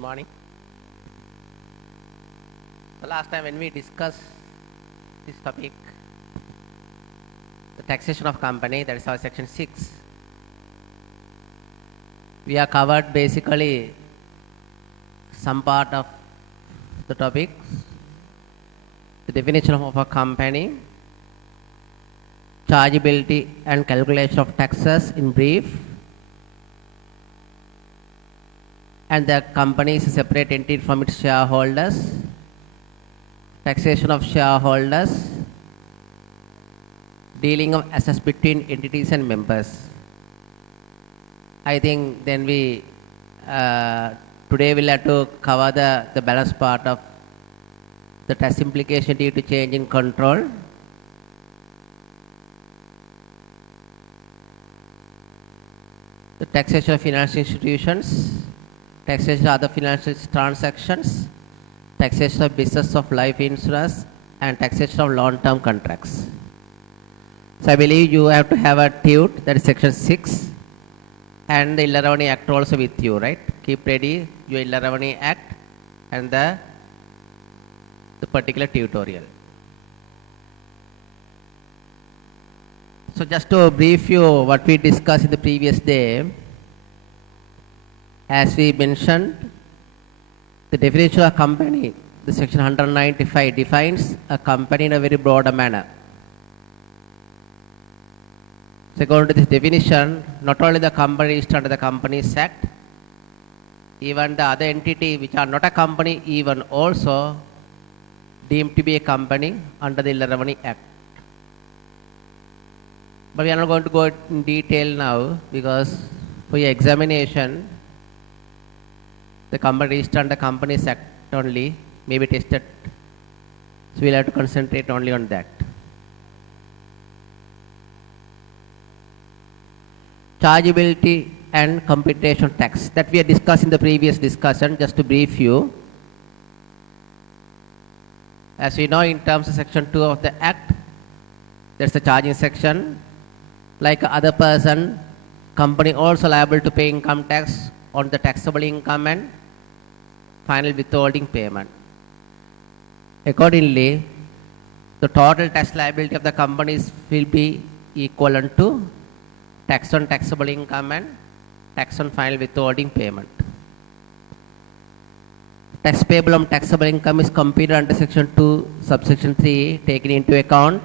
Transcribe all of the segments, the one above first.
Morning. The last time when we discussed this topic, the taxation of company, that is our section 6, we have covered basically some part of the topic, the definition of a company, chargeability and calculation of taxes in brief, and the company is a separate entity from its shareholders, taxation of shareholders, dealing of assets between entities and members. I think then we today we'll have to cover the balance part of the tax implication due to change in control. The taxation of financial institutions, taxation of other financial transactions, taxation of business of life insurance, and taxation of long-term contracts. So I believe you have to have a TUT, that is section 6, and the Illaravani Act also with you, right? Keep ready your Illaravani Act and the particular tutorial. So just to brief you what we discussed in the previous day, as we mentioned, the definition of company, the section 195 defines a company in a very broad manner. So according to this definition, not only the company is under the Companies Act, even the other entity which are not a company even also deemed to be a company under the Illaravani Act. But we are not going to go in detail now because for your examination, the company is under Companies Act only may be tested. So we'll have to concentrate only on that. Chargeability and computation tax that we had discussed in the previous discussion, just to brief you. As we know, in terms of section 2 of the Act, there's the charging section. Like other person, company also liable to pay income tax on the taxable income and final withholding payment. Accordingly, the total tax liability of the companies will be equivalent to tax on taxable income and tax on final withholding payment. Tax payable on taxable income is computed under section 2, subsection 3, taking into account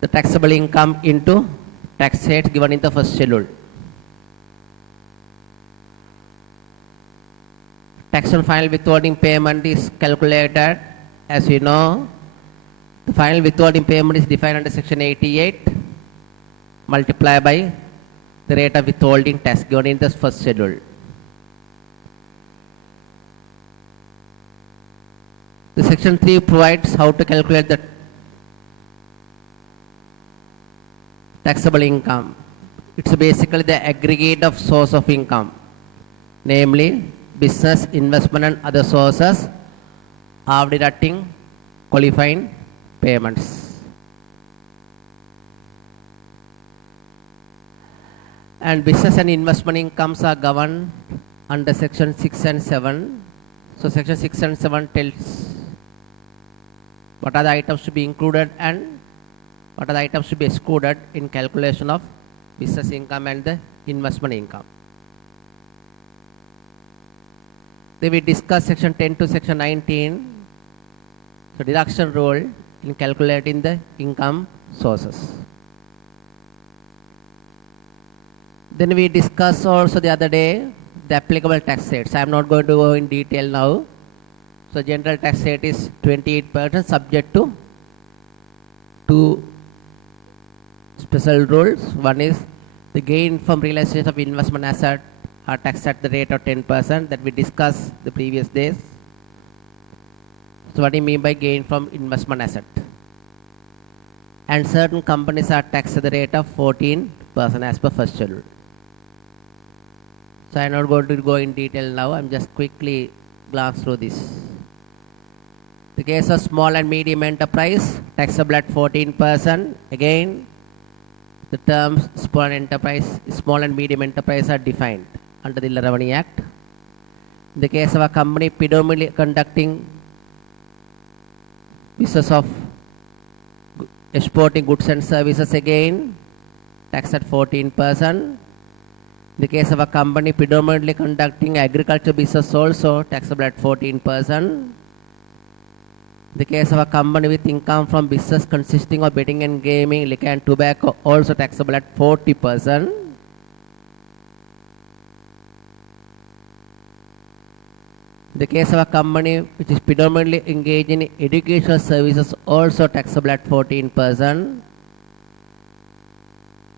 the taxable income into tax rates given in the first schedule. Tax on final withholding payment is calculated, as you know, the final withholding payment is defined under section 88 multiplied by the rate of withholding tax given in the first schedule. The section 3 provides how to calculate the taxable income. It's basically the aggregate of source of income, namely business, investment and other sources are deducting qualifying payments. And business and investment incomes are governed under section 6 and 7. So section 6 and 7 tells what are the items to be included and what are the items to be excluded in calculation of business income and the investment income. Then we discuss section 10 to section 19, so deduction rule in calculating the income sources. Then we discuss also the other day the applicable tax rates. I am not going to go in detail now. So general tax rate is 28% subject to two special rules. One is the gain from realization of investment asset are taxed at the rate of 10% that we discussed the previous days. So what do you mean by gain from investment asset? And certain companies are taxed at the rate of 14% as per first schedule. So I am not going to go in detail now. I am just quickly glance through this. The case of small and medium enterprise taxable at 14%. Again, The terms small and medium enterprise are defined under the Illa Revenue Act. In the case of a company predominantly conducting business of exporting goods and services, again tax at 14%. In the case of a company predominantly conducting agriculture business, also taxable at 14%. In the case of a company with income from business consisting of betting and gaming, liquor and tobacco, also taxable at 40%. In the case of a company which is predominantly engaged in educational services, also taxable at 14%.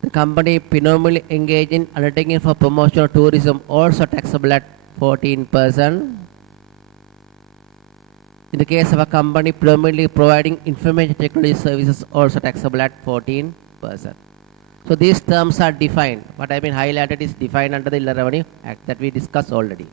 The company predominantly engaged in undertaking for promotion of tourism, also taxable at 14%. In the case of a company predominantly providing information technology services, also taxable at 14%. So these terms are defined. What I mean highlighted is defined under the Illa Revenue Act that we discussed already.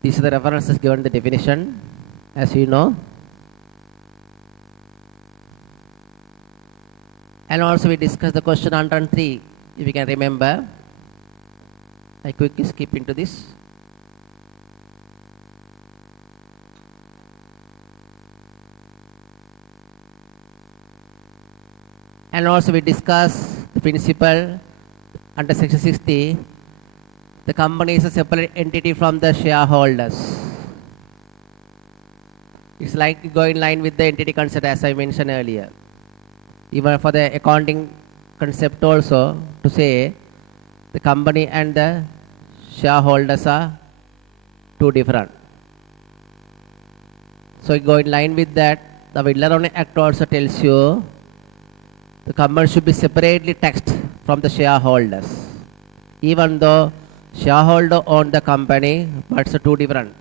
These are the references given the definition, as you know. And also we discussed the question 103, if you can remember. I quickly skip into this. And also we discussed the principle under section 60. The company is a separate entity from the shareholders. It's like going in line with the entity concept as I mentioned earlier. Even for the accounting concept also, to say the company and the shareholders are two different. So go in line with that. The Illa Revenue Act also tells you the company should be separately taxed from the shareholders. Even though shareholder own the company, but it's two different.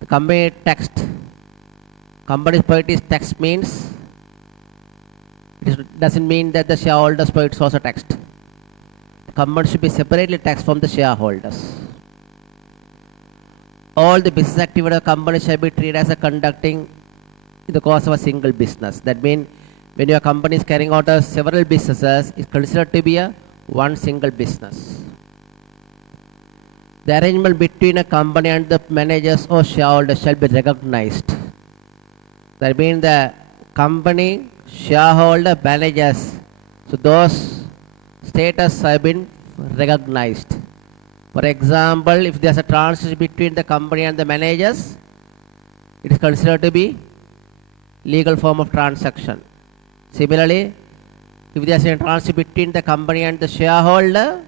The company taxed, company's profit is taxed means it doesn't mean that the shareholders' profit is also taxed. The company should be separately taxed from the shareholders. All the business activity of the company shall be treated as a conducting in the course of a single business. That means when your company is carrying out several businesses, it's considered to be a one single business. The arrangement between a company and the managers or shareholders shall be recognized. That means the company, shareholder, managers, so those status have been recognized. For example, if there's a transaction between the company and the managers, it is considered to be legal form of transaction. Similarly, if there's a transaction between the company and the shareholder,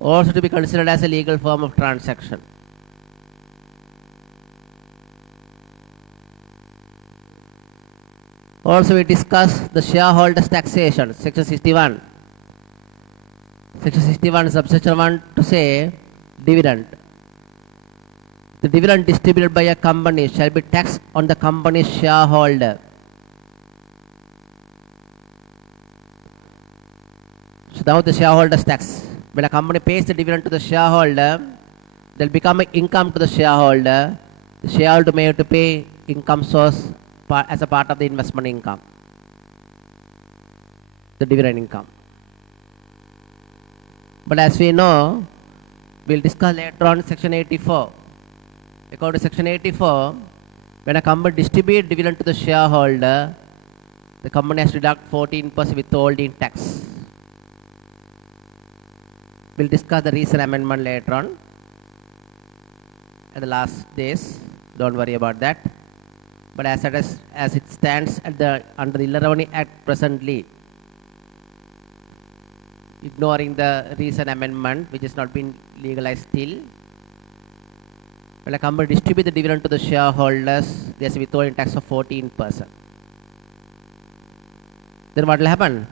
also to be considered as a legal form of transaction. Also we discussed the shareholders taxation, section 61. Section 61 subsection 1 to say dividend. The dividend distributed by a company shall be taxed on the company's shareholder. So now the shareholders tax. When a company pays the dividend to the shareholder, there will become an income to the shareholder. The shareholder may have to pay income source as a part of the investment income, the dividend income. But as we know, we'll discuss later on section 84. According to section 84, when a company distributes dividend to the shareholder, the company has to deduct 14% withholding tax. We'll discuss the recent amendment later on at the last days. Don't worry about that. But as it stands under the Illa Revenue Act presently, ignoring the recent amendment which has not been legalized still, when a company distributes the dividend to the shareholders, there's a withholding tax of 14%. Then what will happen?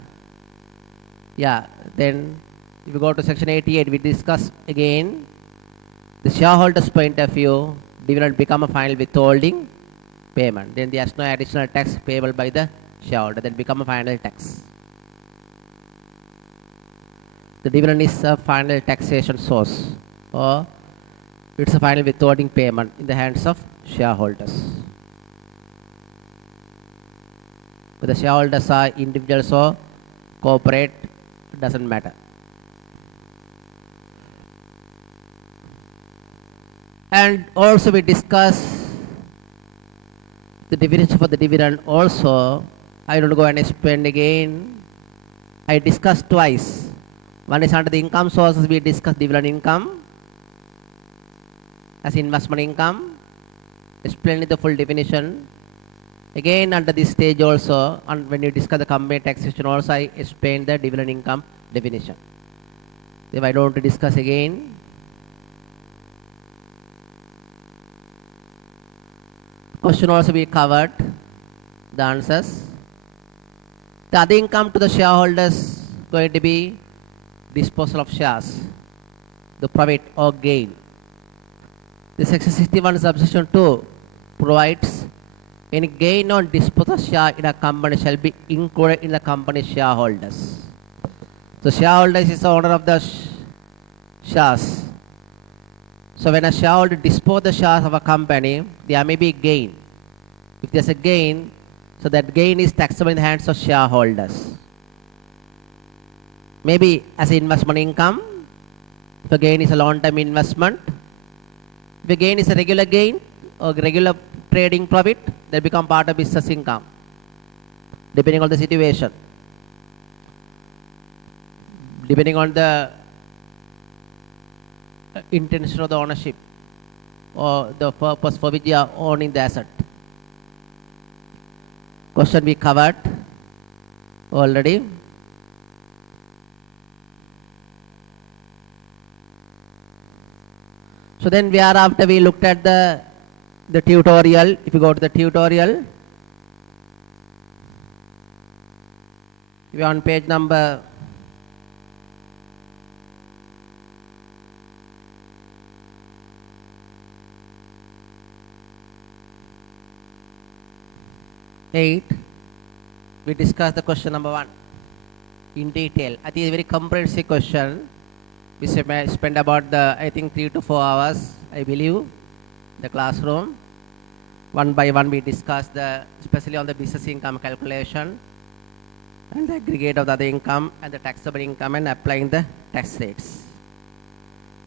Yeah, then if we go to section 88, we discuss again the shareholders' point of view, dividend become a final withholding payment. Then there's no additional tax payable by the shareholder. Then become a final tax. The dividend is a final taxation source. or it's a final withholding payment in the hands of shareholders. Whether shareholders are individuals or corporate, doesn't matter. And also we discuss the definition for the dividend also. I don't go and explain again. I discussed twice. One is under the income sources, we discussed dividend income as investment income. Explain the full definition. Again under this stage also, and when you discuss the company taxation also, I explained the dividend income definition. If I don't want to discuss again. Question also we covered the answers. The other income to the shareholders going to be disposal of shares, the profit or gain. The section 61 subsection 2 provides any gain on disposal of share in a company shall be included in the company shareholders. So shareholders is the owner of the shares. So when a shareholder disposes the shares of a company, there may be gain. If there's a gain, so that gain is taxable in the hands of shareholders. Maybe as investment income, if a gain is a long-term investment, if a gain is a regular gain or regular trading profit, they become part of business income, depending on the situation, depending on the intention of the ownership or the purpose for which you are owning the asset. Question we covered already. So then thereafter we looked at the tutorial. If you go to the tutorial, we are on page number 8, we discussed the question number 1 in detail. I think it's a very comprehensive question. We spent about I think 3 to 4 hours, I believe, the classroom. One by one we discussed especially on the business income calculation and the aggregate of the other income and the taxable income and applying the tax rates.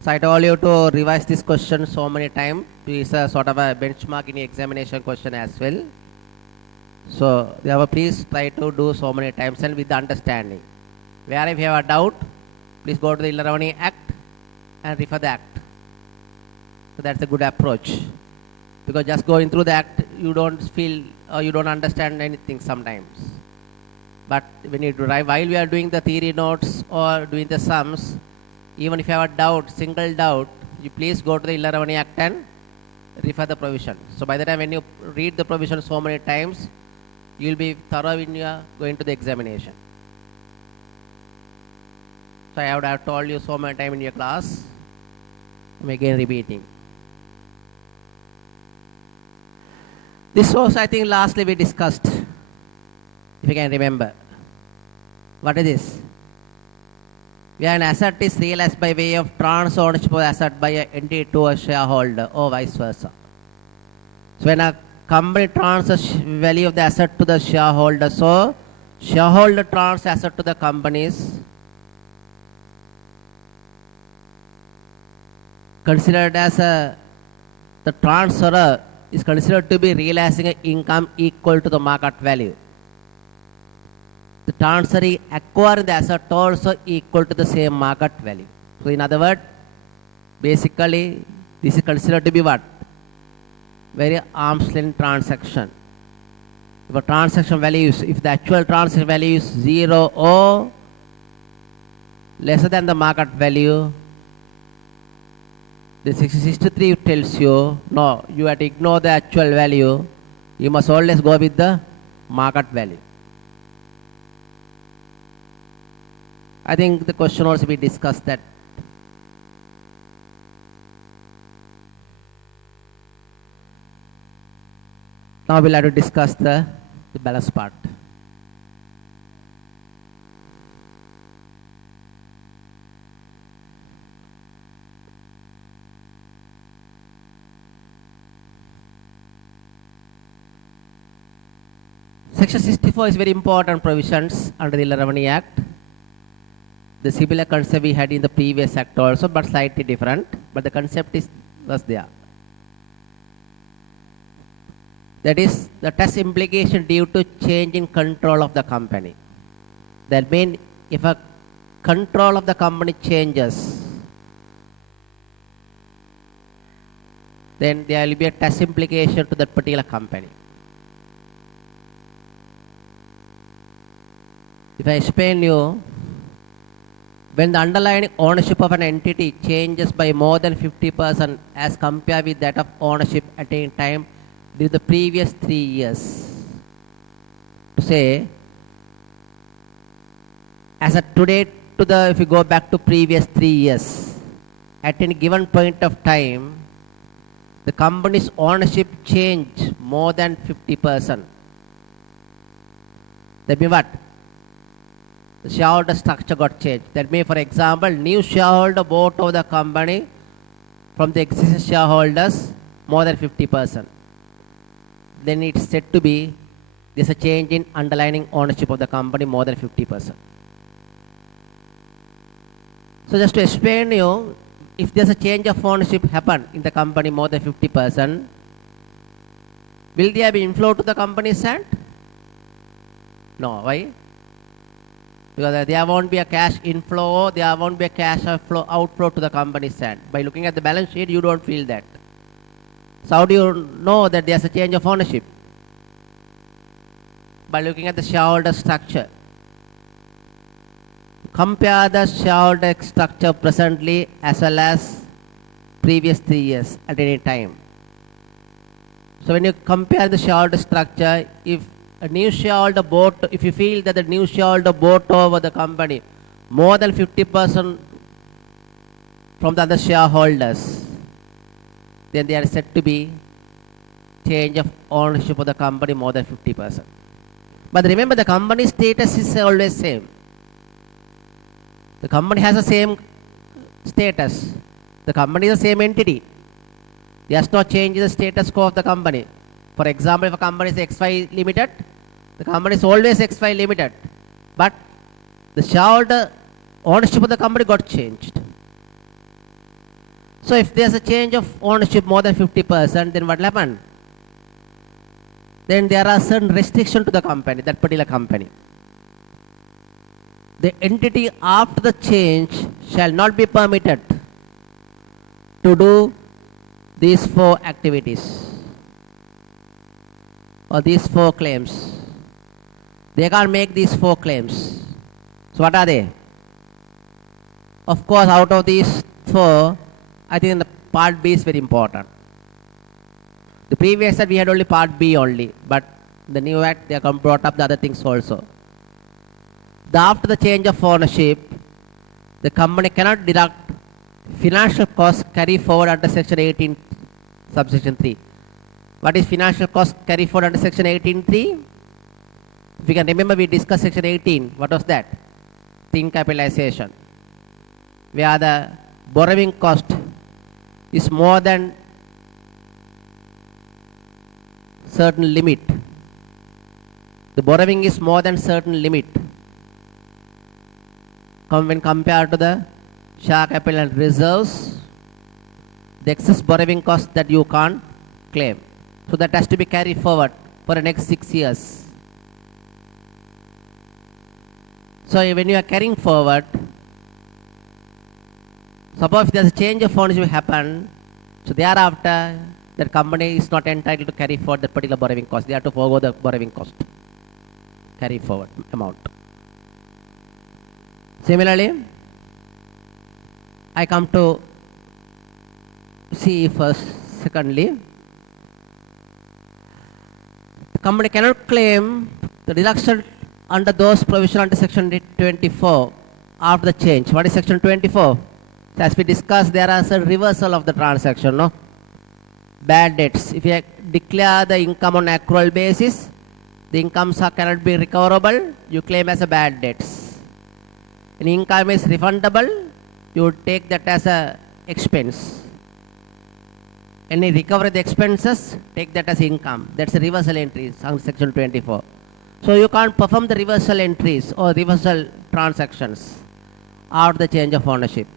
So I told you to revise this question so many times. It's a sort of a benchmark in the examination question as well. So therefore please try to do so many times and with the understanding. Where if you have a doubt, please go to the Illa Revenue Act and refer the act. So that's a good approach. Because just going through the act, you don't feel or you don't understand anything sometimes. But when you drive, while we are doing the theory notes or doing the sums, even if you have a doubt, single doubt, you please go to the Illa Revenue Act and refer the provision. So by the time when you read the provision so many times, you will be thorough when you are going to the examination. So I would have told you so many times in your class. I'm again repeating. This was, I think, lastly we discussed, if you can remember. What is this? Where an asset is realized by way of transfer ownership of asset by an entity to a shareholder or vice versa. So when a company transfers value of the asset to the shareholder, so shareholder transfers asset to the companies considered as the transferor is considered to be realizing an income equal to the market value. The transferee acquiring the asset also equal to the same market value. So in other words, basically this is considered to be what? Very arm's length transaction. If a transaction value is, if the actual transaction value is 0 or lesser than the market value, the 663 tells you, no, you have to ignore the actual value. You must always go with the market value. I think the question also we discussed that. Now we'll have to discuss the balance part. Section 64 is very important provisions under the Revenue Act. The similar concept we had in the previous act also, but slightly different. But the concept was there. That is the tax implication due to change in control of the company. That means if a control of the company changes, then there will be a tax implication to that particular company. If I explain you, when the underlying ownership of an entity changes by more than 50% as compared with that of ownership at any time during the previous 3 years. To say, as of today, if you go back to previous 3 years, at any given point of time, the company's ownership changed more than 50%. That means what? The shareholder structure got changed. That means, for example, new shareholder bought over the company from the existing shareholders more than 50%. Then it's said to be there's a change in underlying ownership of the company more than 50%. So just to explain you, if there's a change of ownership happen in the company more than 50%, will there be inflow to the company's hand? No. Why? Because there won't be a cash inflow, there won't be a cash outflow to the company's hand. By looking at the balance sheet, you don't feel that. So how do you know that there's a change of ownership? By looking at the shareholder structure. Compare the shareholder structure presently as well as previous 3 years at any time. So when you compare the shareholder structure, if you feel that the new shareholder bought over the company more than 50% from the other shareholders, then they are said to be change of ownership of the company more than 50%. But remember, the company status is always same. The company has the same status. The company is the same entity. There is no change in the status quo of the company. For example, if a company is XY Limited, the company is always XY Limited. But the shareholder ownership of the company got changed. So if there is a change of ownership more than 50%, then what will happen? Then there are certain restrictions to the company, that particular company. The entity after the change shall not be permitted to do these 4 activities or these 4 claims. They can't make these 4 claims. So what are they? Of course, out of these 4, I think the part B is very important. The previous act we had only part B only, but the new act they have brought up the other things also. After the change of ownership, the company cannot deduct financial costs carry forward under section 18 subsection 3. What is financial cost carry forward under section 18.3? If you can remember, we discussed section 18. What was that? Thin capitalization, where the borrowing cost is more than certain limit. The borrowing is more than certain limit when compared to the share capital and reserves, the excess borrowing cost that you can't claim. So that has to be carried forward for the next 6 years. So when you are carrying forward, suppose if there is a change of ownership happen, so thereafter that company is not entitled to carry forward that particular borrowing cost. They have to forego the borrowing cost, carry forward amount. Similarly, I come to C first. Secondly, the company cannot claim the deduction under those provisions under section 24 after the change. What is section 24? So as we discussed, there are some reversal of the transaction, no? Bad debts. If you declare the income on accrual basis, the incomes cannot be recoverable, you claim as a bad debts. An income is refundable, you take that as a expense. Any recover the expenses, take that as income. That's a reversal entry under section 24. So you can't perform the reversal entries or reversal transactions after the change of ownership.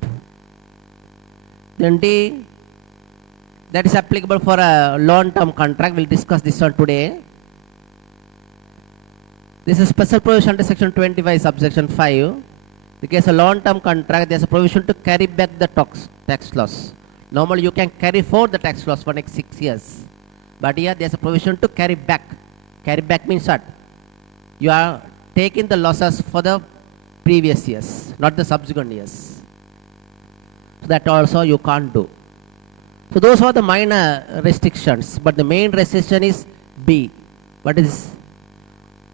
Then D, that is applicable for a long-term contract. We'll discuss this one today. This is special provision under section 25 subsection 5. In case of long-term contract, there's a provision to carry back the tax loss. Normally you can carry forward the tax loss for next 6 years. But here there's a provision to carry back. Carry back means what? You are taking the losses for the previous years, not the subsequent years. So that also you can't do. So those are the minor restrictions, but the main restriction is B. What is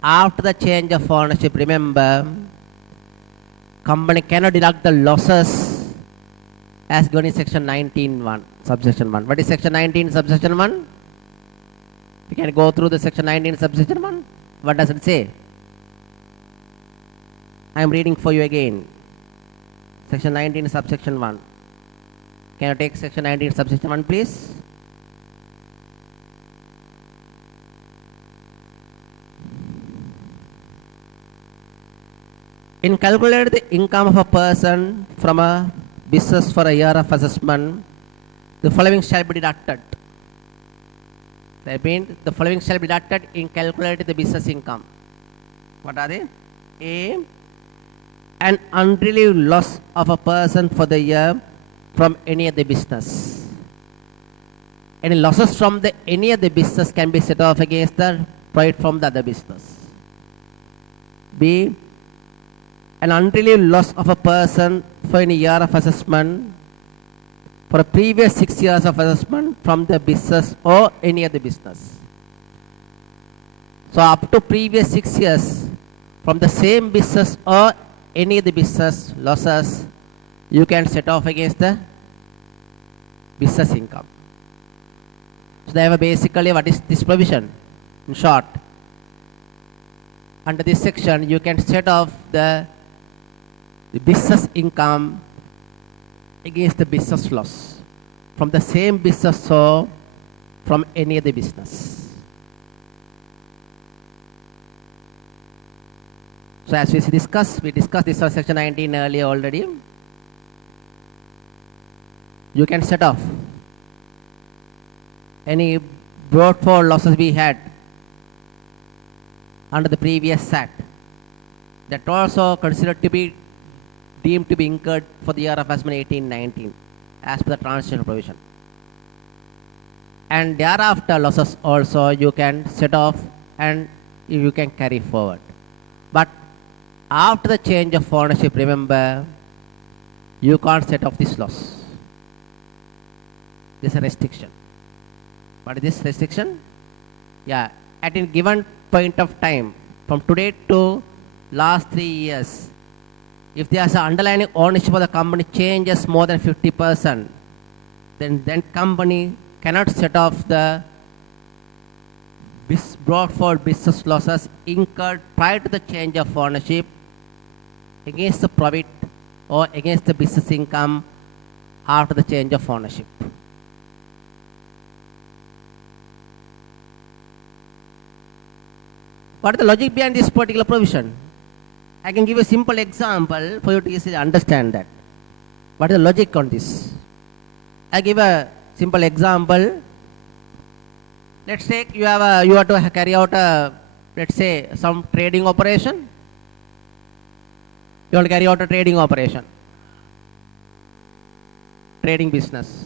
after the change of ownership? Remember, company cannot deduct the losses as given in section 19(1), subsection 1. What is section 19, subsection 1? We can go through the section 19, subsection 1. What does it say? I am reading for you again. Section 19, subsection 1. Can you take section 19, subsection 1, please? In calculating the income of a person from a business for a year of assessment, the following shall be deducted. That means the following shall be deducted in calculating the business income. What are they? A, an unrelieved loss of a person for the year from any other business. Any losses from any other business can be set off against the profit from the other business. B, an unrelieved loss of a person for any year of assessment for a previous 6 years of assessment from the business or any other business. So up to previous 6 years from the same business or any other business losses you can set off against the business income. So they have basically what is this provision? In short, under this section you can set off the business income against the business loss from the same business or from any other business. So as we discussed this on section 19 earlier already. You can set off any brought forward losses we had under the previous act that also considered to be deemed to be incurred for the year of assessment 18-19 as per the transitional provision. And thereafter losses also you can set off and you can carry forward. But after the change of ownership, remember, you can't set off this loss. This is a restriction. What is this restriction? Yeah, at a given point of time, from today to last 3 years, if there's an underlying ownership of the company changes more than 50%, then company cannot set off the brought forward business losses incurred prior to the change of ownership against the profit or against the business income after the change of ownership. What is the logic behind this particular provision? I can give a simple example for you to easily understand that. What is the logic on this? I give a simple example. Let's say you have to carry out let's say some trading operation. You want to carry out a trading operation, trading business.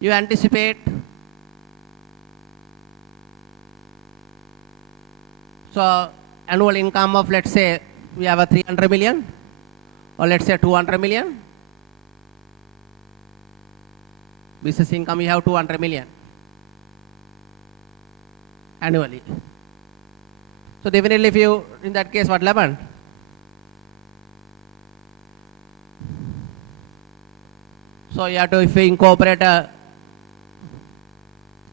You anticipate so annual income of, let's say we have a 300 million or let's say 200 million. Business income you have 200 million annually. So definitely if you, in that case, what will happen? So you have to, if you incorporate there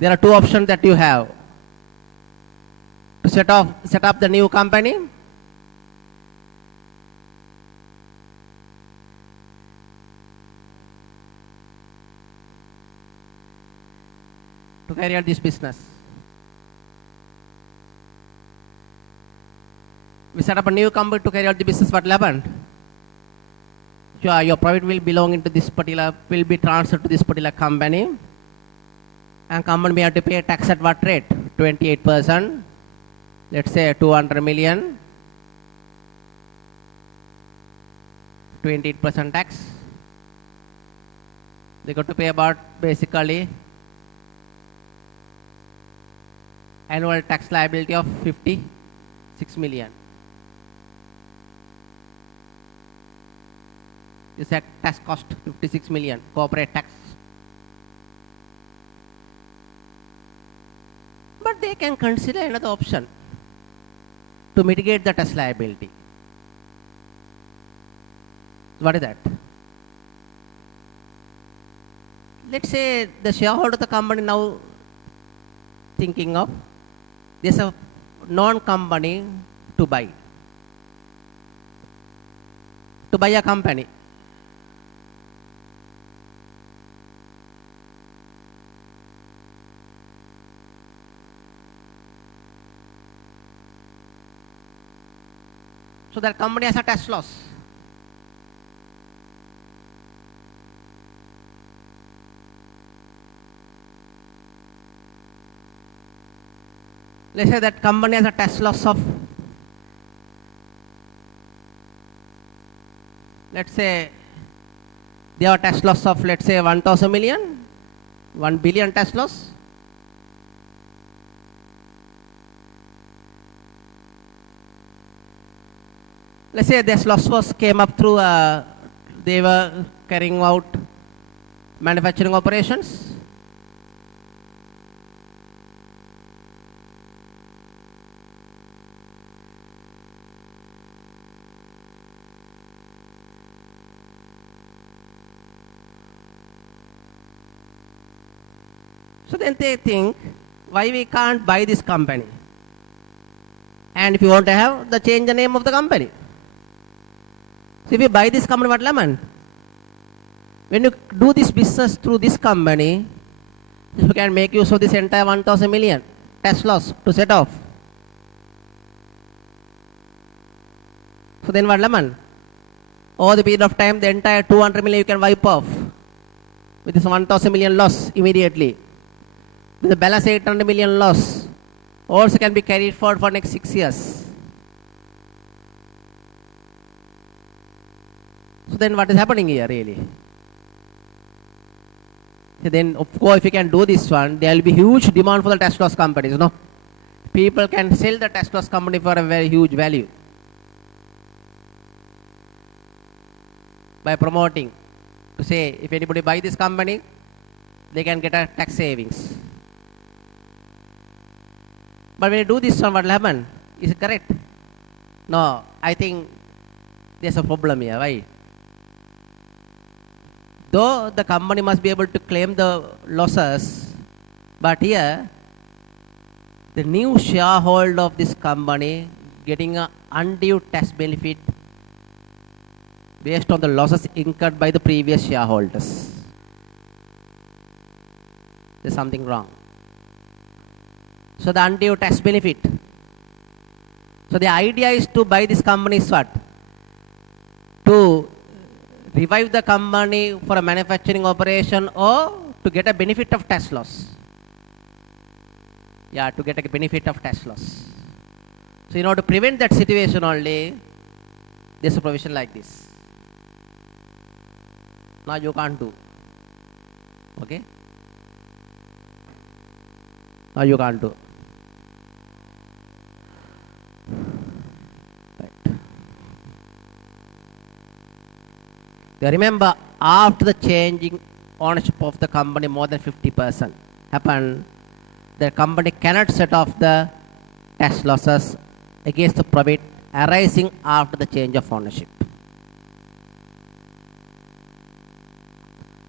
are two options that you have. To set up the new company, to carry out this business. We set up a new company to carry out the business. What will happen? Sure, your profit will belong into this particular, will be transferred to this particular company, and company may have to pay tax at what rate? 28%. Let's say 200 million. 28% tax. They got to pay about basically annual tax liability of 56 million. This tax cost 56 million, corporate tax. But they can consider another option to mitigate the tax liability. What is that? Let's say the shareholder of the company now thinking of there's a non-company to buy a company. So that company has a tax loss. Let's say that company has a tax loss of, let's say they have a tax loss of, let's say 1,000 million, 1 billion tax loss. Let's say this loss was came up through, they were carrying out manufacturing operations. So then they think, why we can't buy this company? And if you want to have, the change the name of the company. So if you buy this company, what will happen? When you do this business through this company, you can make use of this entire 1,000 million tax loss to set off. So then what will happen? Over the period of time, the entire 200 million you can wipe off with this 1,000 million loss immediately. With the balance 800 million loss also can be carried forward for next 6 years. So then what is happening here really? So then of course if you can do this one, there will be huge demand for the tax loss companies, you know. People can sell the tax loss company for a very huge value by promoting to say if anybody buy this company, they can get a tax savings. But when you do this one, what will happen? Is it correct? No, I think there's a problem here, right? Though the company must be able to claim the losses, but here the new shareholder of this company getting an undue tax benefit based on the losses incurred by the previous shareholders. There's something wrong. So the undue tax benefit. So the idea is to buy this company is what? To revive the company for a manufacturing operation or to get a benefit of tax loss. Yeah, to get a benefit of tax loss. So in order to prevent that situation only, there's a provision like this. Now you can't do. Okay? Now you can't do. Right. You remember, after the changing ownership of the company more than 50% happened, the company cannot set off the tax losses against the profit arising after the change of ownership.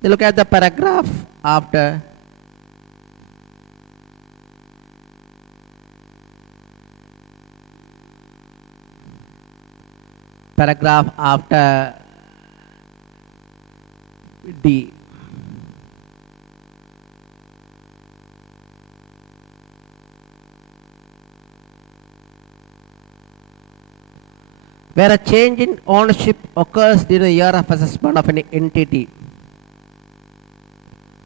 You look at the paragraph after. Paragraph after D. Where a change in ownership occurs during the year of assessment of an entity,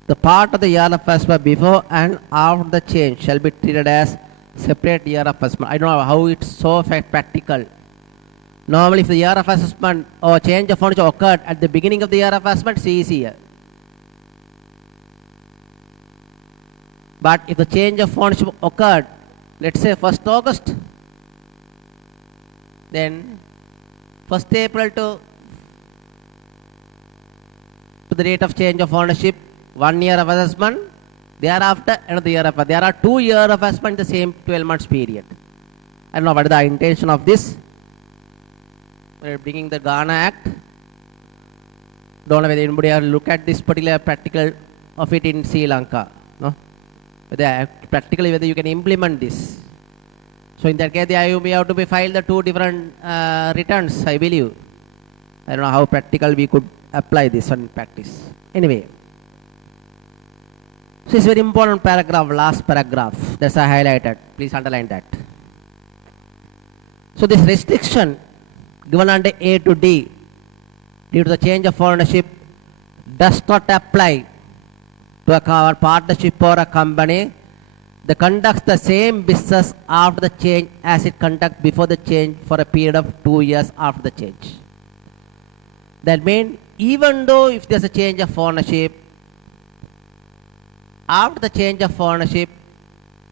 the part of the year of assessment before and after the change shall be treated as separate year of assessment. I don't know how it's so practical. Normally, if the year of assessment or change of ownership occurred at the beginning of the year of assessment, it's easier. But if the change of ownership occurred, let's say 1st August, then 1st April to the date of change of ownership, 1 year of assessment, thereafter another year of, there are 2 years of assessment in the same 12 months period. I don't know what is the intention of this. We're bringing the Ghana Act. Don't know whether anybody has looked at this particular practical of it in Sri Lanka. No? Whether practically whether you can implement this. So in that case, we have to file the 2 different returns, I believe. I don't know how practical we could apply this in practice. Anyway. So it's very important paragraph, last paragraph. That's I highlighted. Please underline that. So this restriction given under A to D due to the change of ownership does not apply to a partnership or a company that conducts the same business after the change as it conducts before the change for a period of 2 years after the change. That means even though if there's a change of ownership, after the change of ownership,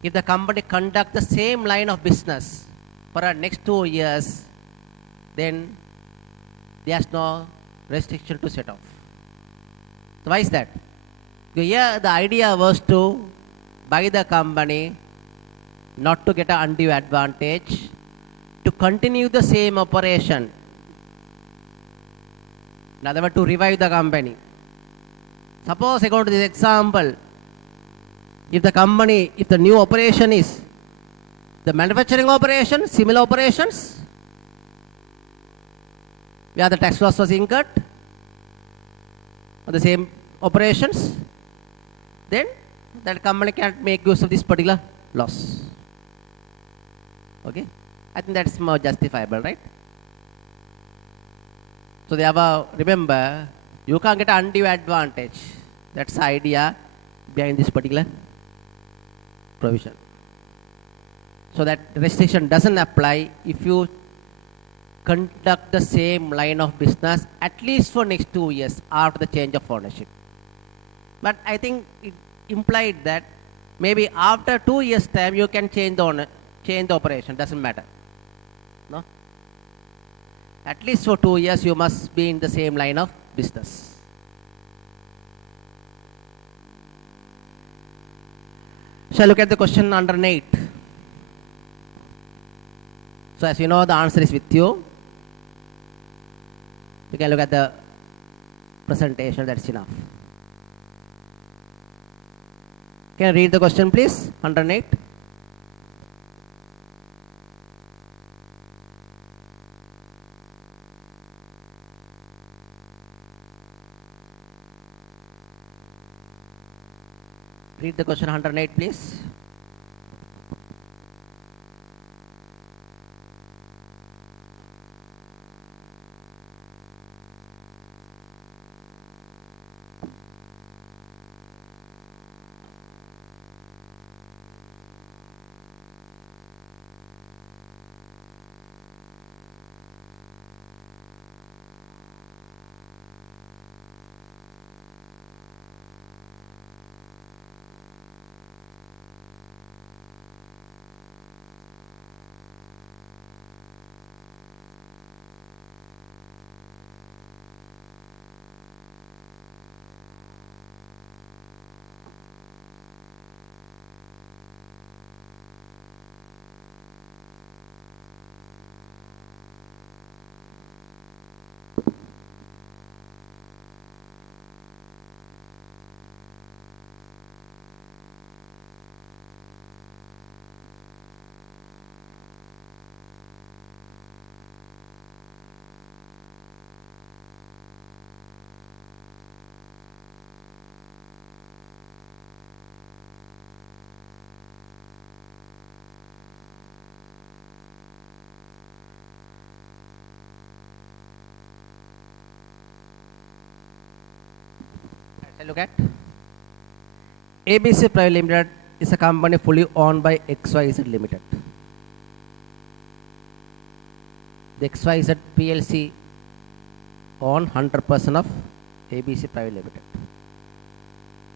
if the company conducts the same line of business for the next 2 years, then there's no restriction to set off. So why is that? Here the idea was to buy the company not to get an undue advantage, to continue the same operation. In other words, to revive the company. Suppose I go to this example. If the new operation is the manufacturing operation, similar operations, where the tax loss was incurred on the same operations, then that company can't make use of this particular loss. Okay? I think that's more justifiable, right? So therefore, remember, you can't get undue advantage. That's the idea behind this particular provision. So that restriction doesn't apply if you conduct the same line of business at least for next 2 years after the change of ownership. But I think it implied that maybe after 2 years time you can change the operation, doesn't matter. No? At least for 2 years you must be in the same line of business. Shall look at the question under 8. So as you know, the answer is with you. You can look at the presentation, that's enough. Can you read the question please, under 8? Read the question 108 please. Look at ABC Private Limited is a company fully owned by XYZ Limited. The XYZ PLC own 100% of ABC Private Limited.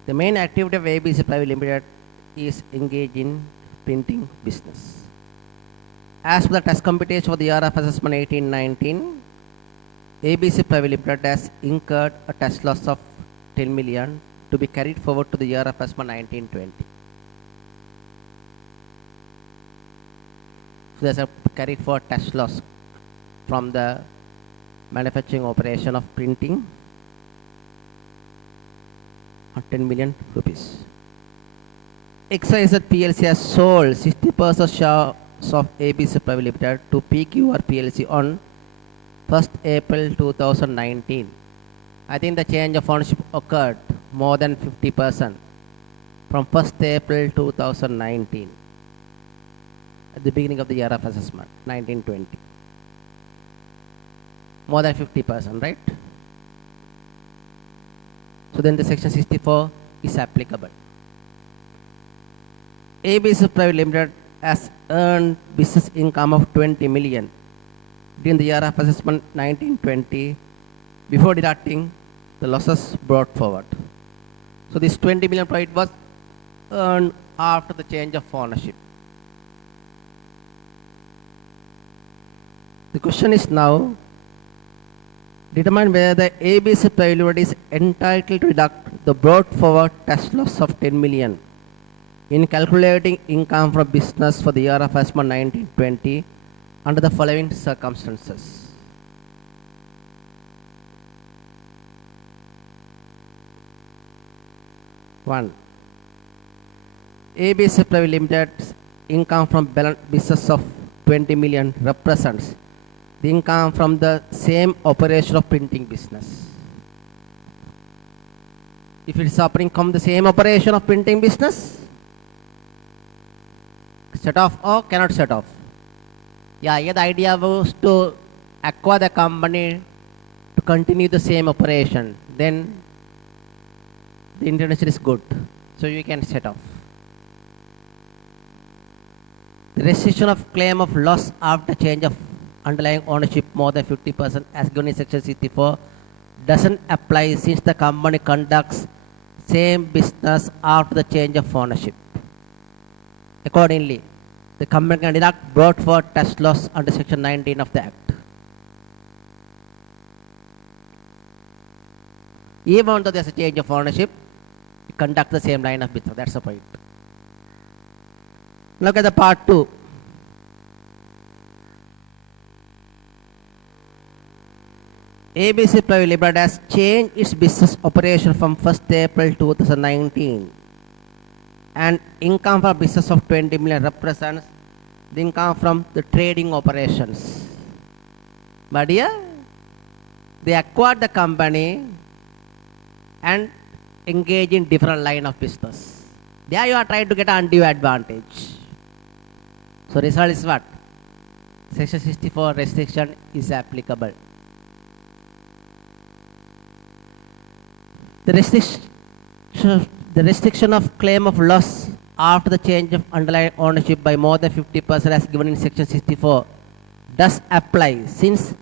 The main activity of ABC Private Limited is engaged in printing business. As per the test computation for the year of assessment 1819, ABC Private Limited has incurred a test loss of 10 million to be carried forward to the year of assessment 1920. So there's a carried forward test loss from the manufacturing operation of printing of 10 million rupees. XYZ PLC has sold 60% shares of ABC Private Limited to PQR PLC on 1st April 2019. I think the change of ownership occurred more than 50% from 1st April 2019 at the beginning of the year of assessment 1920. More than 50%, right? So then the section 64 is applicable. ABC Private Limited has earned business income of 20 million during the year of assessment 1920 before deducting the losses brought forward. So this 20 million profit was earned after the change of ownership. The question is now, determine whether the ABC Private Limited is entitled to deduct the brought forward tax loss of 10 million in calculating income from business for the year of assessment 1920 under the following circumstances. One, ABC Private Limited's income from business of 20 million represents the income from the same operation of printing business. If it is operating from the same operation of printing business, set off or cannot set off? Yeah, the idea was to acquire the company to continue the same operation. Then the intention is good. So you can set off. The restriction of claim of loss after change of underlying ownership more than 50% as given in section 64 doesn't apply since the company conducts same business after the change of ownership. Accordingly, the company can deduct brought forward tax loss under section 19 of the Act. Even though there's a change of ownership, you conduct the same line of business. That's the point. Look at the part 2. ABC Private Limited has changed its business operation from 1st April 2019 and income from business of 20 million represents the income from the trading operations. But here, they acquired the company and engage in different line of business. There you are trying to get an undue advantage. So result is what? Section 64 restriction is applicable. The restriction of claim of loss after the change of underlying ownership by more than 50% as given in section 64 does apply since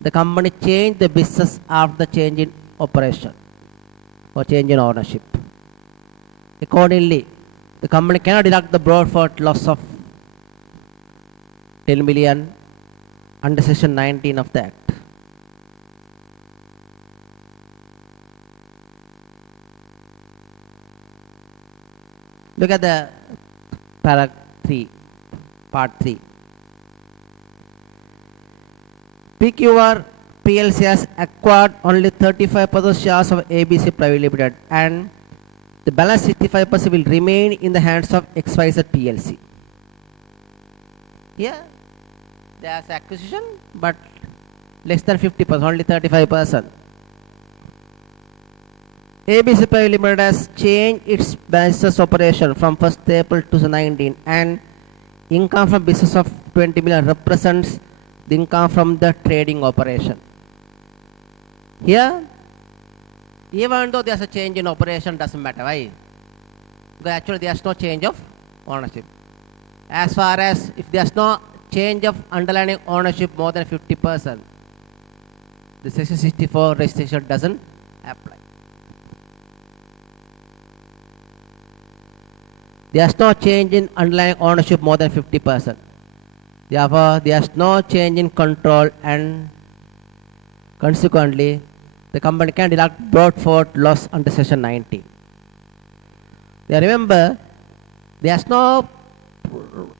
the company changed the business after the change in operation or change in ownership. Accordingly, the company cannot deduct the brought forward loss of 10 million under section 19 of the Act. Look at the paragraph 3, part 3. PQR PLC has acquired only 35% shares of ABC Private Limited and the balance 65% will remain in the hands of XYZ PLC. Yeah, there's acquisition, but less than 50%, only 35%. ABC Private Limited has changed its business operation from 1st April 2019 and income from business of 20 million represents the income from the trading operation. Here, Even though there's a change in operation, doesn't matter. Why? Because actually there's no change of ownership. As far as if there's no change of underlying ownership more than 50%, the Section 64 restriction doesn't apply. There's no change in underlying ownership more than 50%. Therefore, there's no change in control, and consequently, the company can deduct brought forth loss under Section 90. Now remember, there's no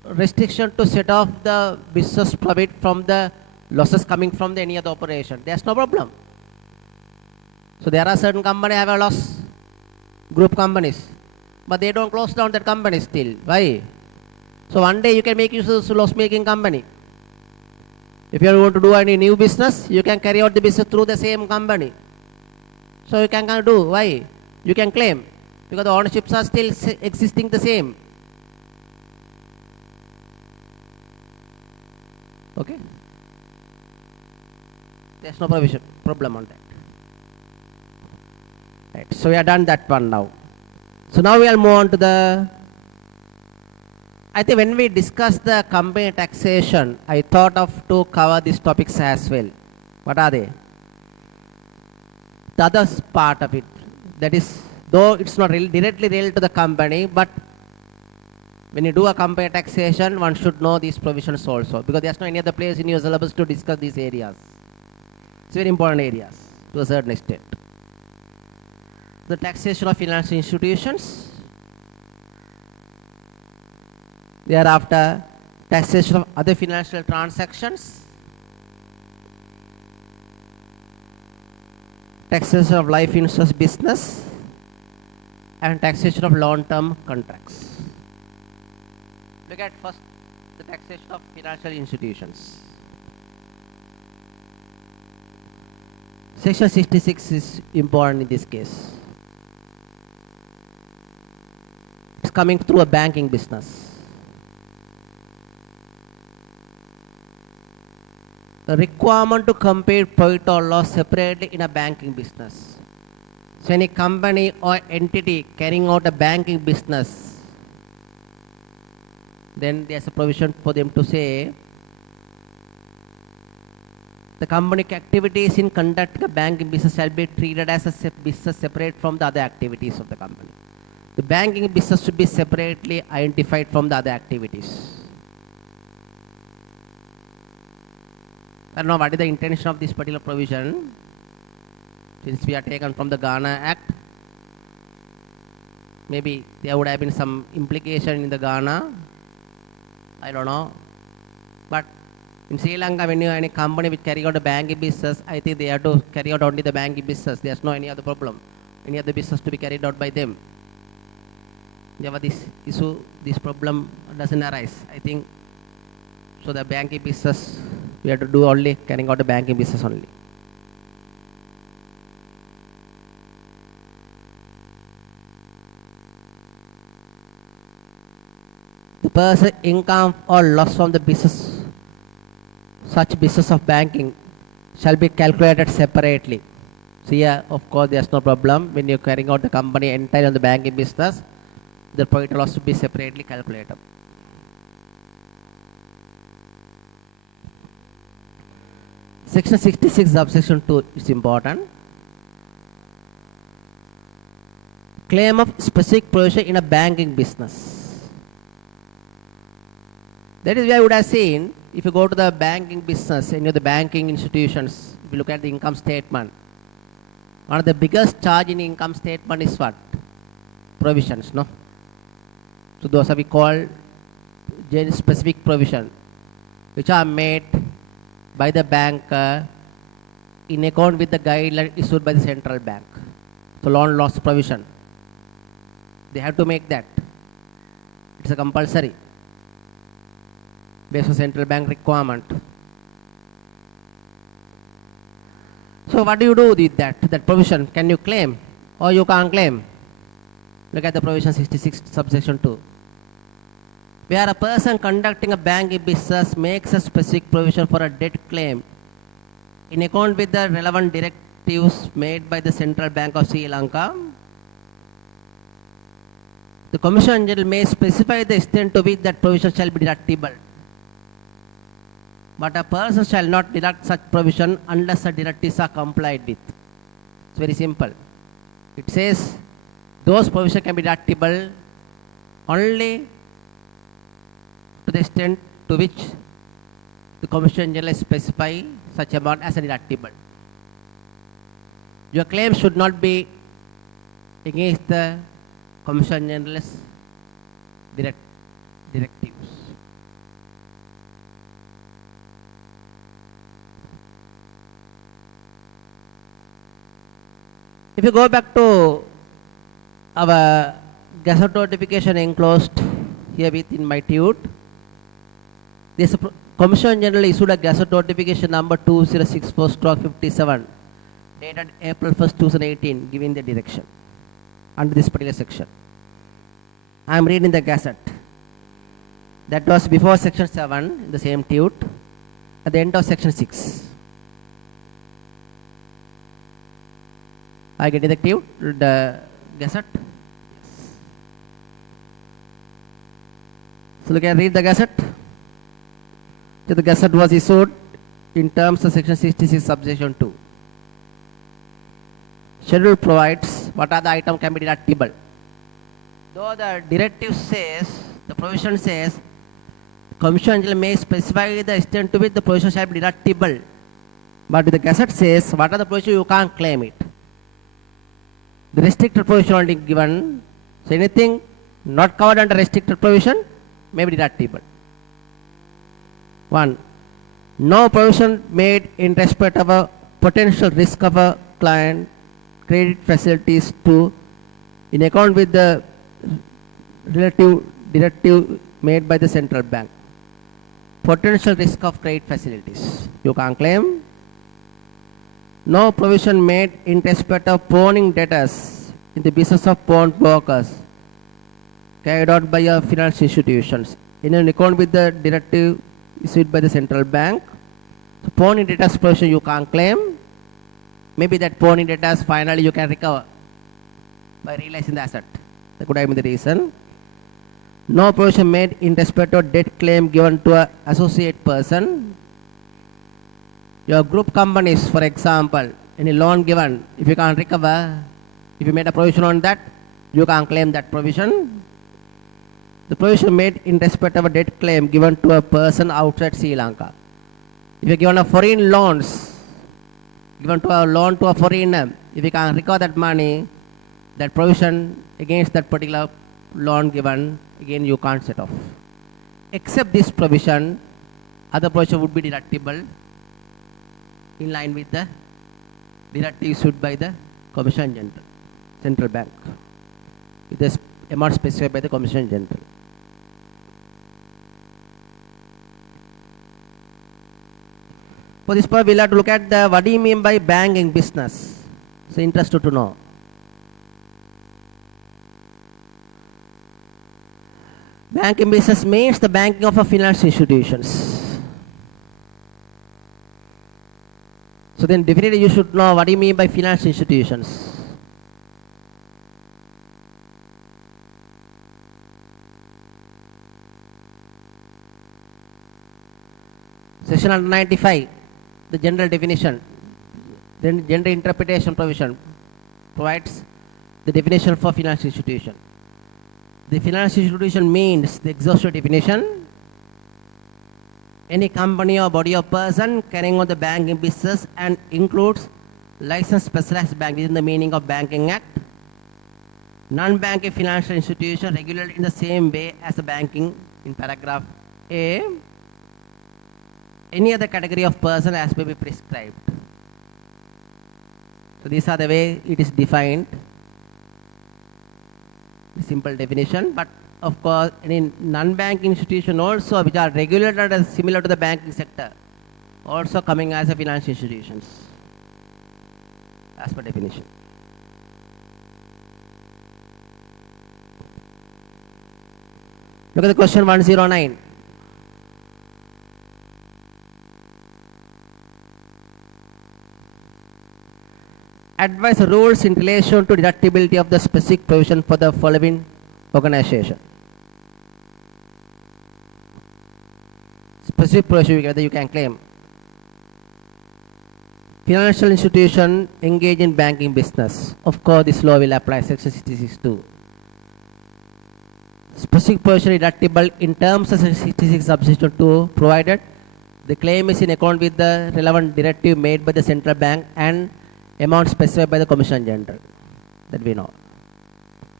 restriction to set off the business profit from the losses coming from any other operation. There's no problem. So there are certain companies have a loss, group companies, but they don't close down that company still. Why? So one day you can make use of loss-making company. If you want to do any new business, you can carry out the business through the same company. So you can do. Why? You can claim because the ownerships are still existing the same. Okay? There's no problem on that. Right. So we are done that one now. So now we will move on to the. I think when we discuss the company taxation, I thought of to cover these topics as well. What are they? The other part of it, that is, though it's not directly related to the company, but when you do a company taxation, one should know these provisions also, because there's no any other place in your syllabus to discuss these areas. It's very important areas to a certain extent. The taxation of financial institutions. Thereafter, taxation of other financial transactions. Taxation of life insurance business. And taxation of long-term contracts. Look at first the taxation of financial institutions. Section 66 is important in this case. It's coming through a banking business. The requirement to compute profit or loss separately in a banking business. So any company or entity carrying out a banking business, then there's a provision for them to say the company activities in conducting a banking business shall be treated as a business separate from the other activities of the company. The banking business should be separately identified from the other activities. I don't know what is the intention of this particular provision, since we are taken from the Ghana Act. Maybe there would have been some implication in the Ghana, I don't know. But in Sri Lanka, when you have any company which carry out a banking business, I think they have to carry out only the banking business. There's no any other problem, any other business to be carried out by them. Therefore, this issue, this problem doesn't arise. I think so. The banking business, we have to do only carrying out the banking business only. The person income or loss from the business, such business of banking, shall be calculated separately. So here, of course, there's no problem. When you're carrying out the company entirely on the banking business, the profit or loss to be separately calculated. Section 66 subsection 2 is important. Claim of specific provision in a banking business. That is where I would have seen, if you go to the banking business, any of the banking institutions, if you look at the income statement, one of the biggest charge in income statement is what? Provisions, no? So those are we call specific provision, which are made by the banker in accordance with the guideline issued by the central bank. So loan loss provision, they have to make that. It's a compulsory based on central bank requirement. So what do you do with that provision? Can you claim or you can't claim? Look at the provision 66 subsection 2. Where a person conducting a banking business makes a specific provision for a debt claim in accordance with the relevant directives made by the Central Bank of Sri Lanka, the Commission General may specify the extent to which that provision shall be deductible. But a person shall not deduct such provision unless the directives are complied with. It's very simple. It says those provisions can be deductible only to the extent to which the Commission General specify such amount as a deductible. Your claim should not be against the Commission General's directives. If you go back to our Gazette notification enclosed here within my tute, this Commission General issued a Gazette notification number 2064/57 dated April 1st, 2018, giving the direction under this particular section. I am reading the Gazette. That was before section 7 in the same tute, at the end of section 6. I get the tute, the Gazette. Yes. So you can read the Gazette. So the Gazette was issued in terms of section 66 subsection 2. Schedule provides what are the items can be deductible. Though the directive says, the provision says, Commission General may specify the extent to which the provision shall be deductible. But the Gazette says, what are the provisions you can't claim it. The restricted provision only given, so anything not covered under restricted provision may be deductible. 1. No provision made in respect of a potential risk of a client credit facilities to in account with the relative directive made by the central bank. Potential risk of credit facilities you can claim. No provision made in respect of pawning debtors in the business of pawn brokers carried out by your financial institutions in an account with the directive issued by the central bank. So pawning debtors provision you can't claim. Maybe that pawning debtors finally you can recover by realizing the asset. That could have been the reason. No provision made in respect of debt claim given to an associate person. Your group companies, for example, any loan given, if you can't recover, if you made a provision on that, you can't claim that provision. The provision made in respect of a debt claim given to a person outside Sri Lanka. If you're given a foreign loans, given to a loan to a foreigner, if you can't recover that money, that provision against that particular loan given, again you can't set off. Except this provision, other provision would be deductible in line with the directive issued by the Commission General, Central Bank. It is amount specified by the Commission General. For this part, we'll have to look at the what do you mean by banking business. So interested to know. Banking business means the banking of a financial institutions. So then definitely you should know what do you mean by financial institutions. Section 195, the general definition, then general interpretation provision provides the definition for financial institution. The financial institution means the exhaustive definition. Any company or body of person carrying on the banking business and includes licensed specialized bank within the meaning of Banking Act. Non-banking financial institution regulated in the same way as the banking in paragraph A. Any other category of person as may be prescribed. So these are the way it is defined. The simple definition, but of course any non-banking institution also which are regulated as similar to the banking sector also coming as a financial institutions as per definition. Look at the question 109. advise rules in relation to deductibility of the specific provision for the following organization. Specific provision whether you can claim. Financial institution engage in banking business. Of course, this law will apply section 66(2). Specific provision deductible in terms of section 66 subsection 2 provided the claim is in accordance with the relevant directive made by the central bank and amount specified by the Commission General. That we know.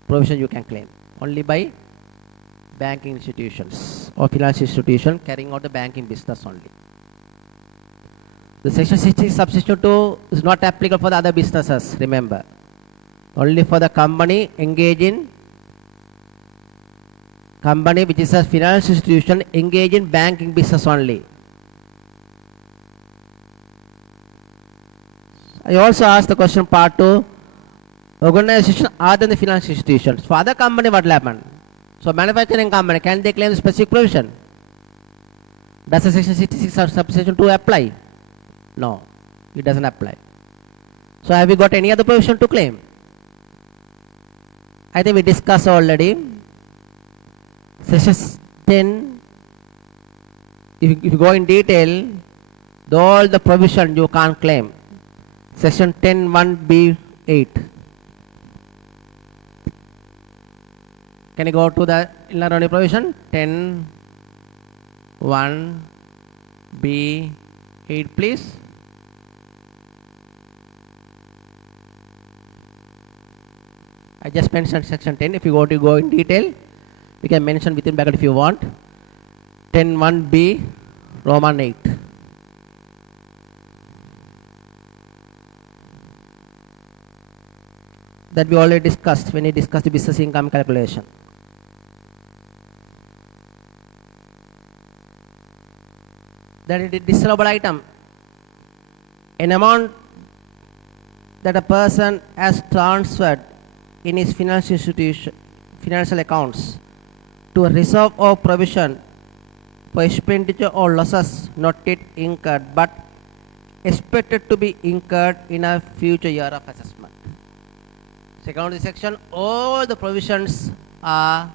Provision you can claim only by banking institutions or financial institution carrying out the banking business only. The section 66 subsection 2 is not applicable for the other businesses, remember. Only for the company engage in company which is a financial institution engage in banking business only. I also asked the question part 2, organization other than the financial institutions. For other company what will happen? So manufacturing company, can they claim the specific provision? Does the section 66 subsection 2 apply? No, it doesn't apply. So have we got any other provision to claim? I think we discussed already. Section 10, if you go in detail, all the provision you can't claim. Section 10(1)(b)(8). Can you go to the inner only provision? 10(1)(b)(8), please. I just mentioned section 10. If you go in detail, you can mention within bracket if you want. 10(1)(b) Roman 8. That we already discussed when we discussed the business income calculation. That it is disallowable item. An amount that a person has transferred in his financial accounts to a reserve or provision for expenditure or losses not yet incurred but expected to be incurred in a future year of assessment. Second of the section, all the provisions are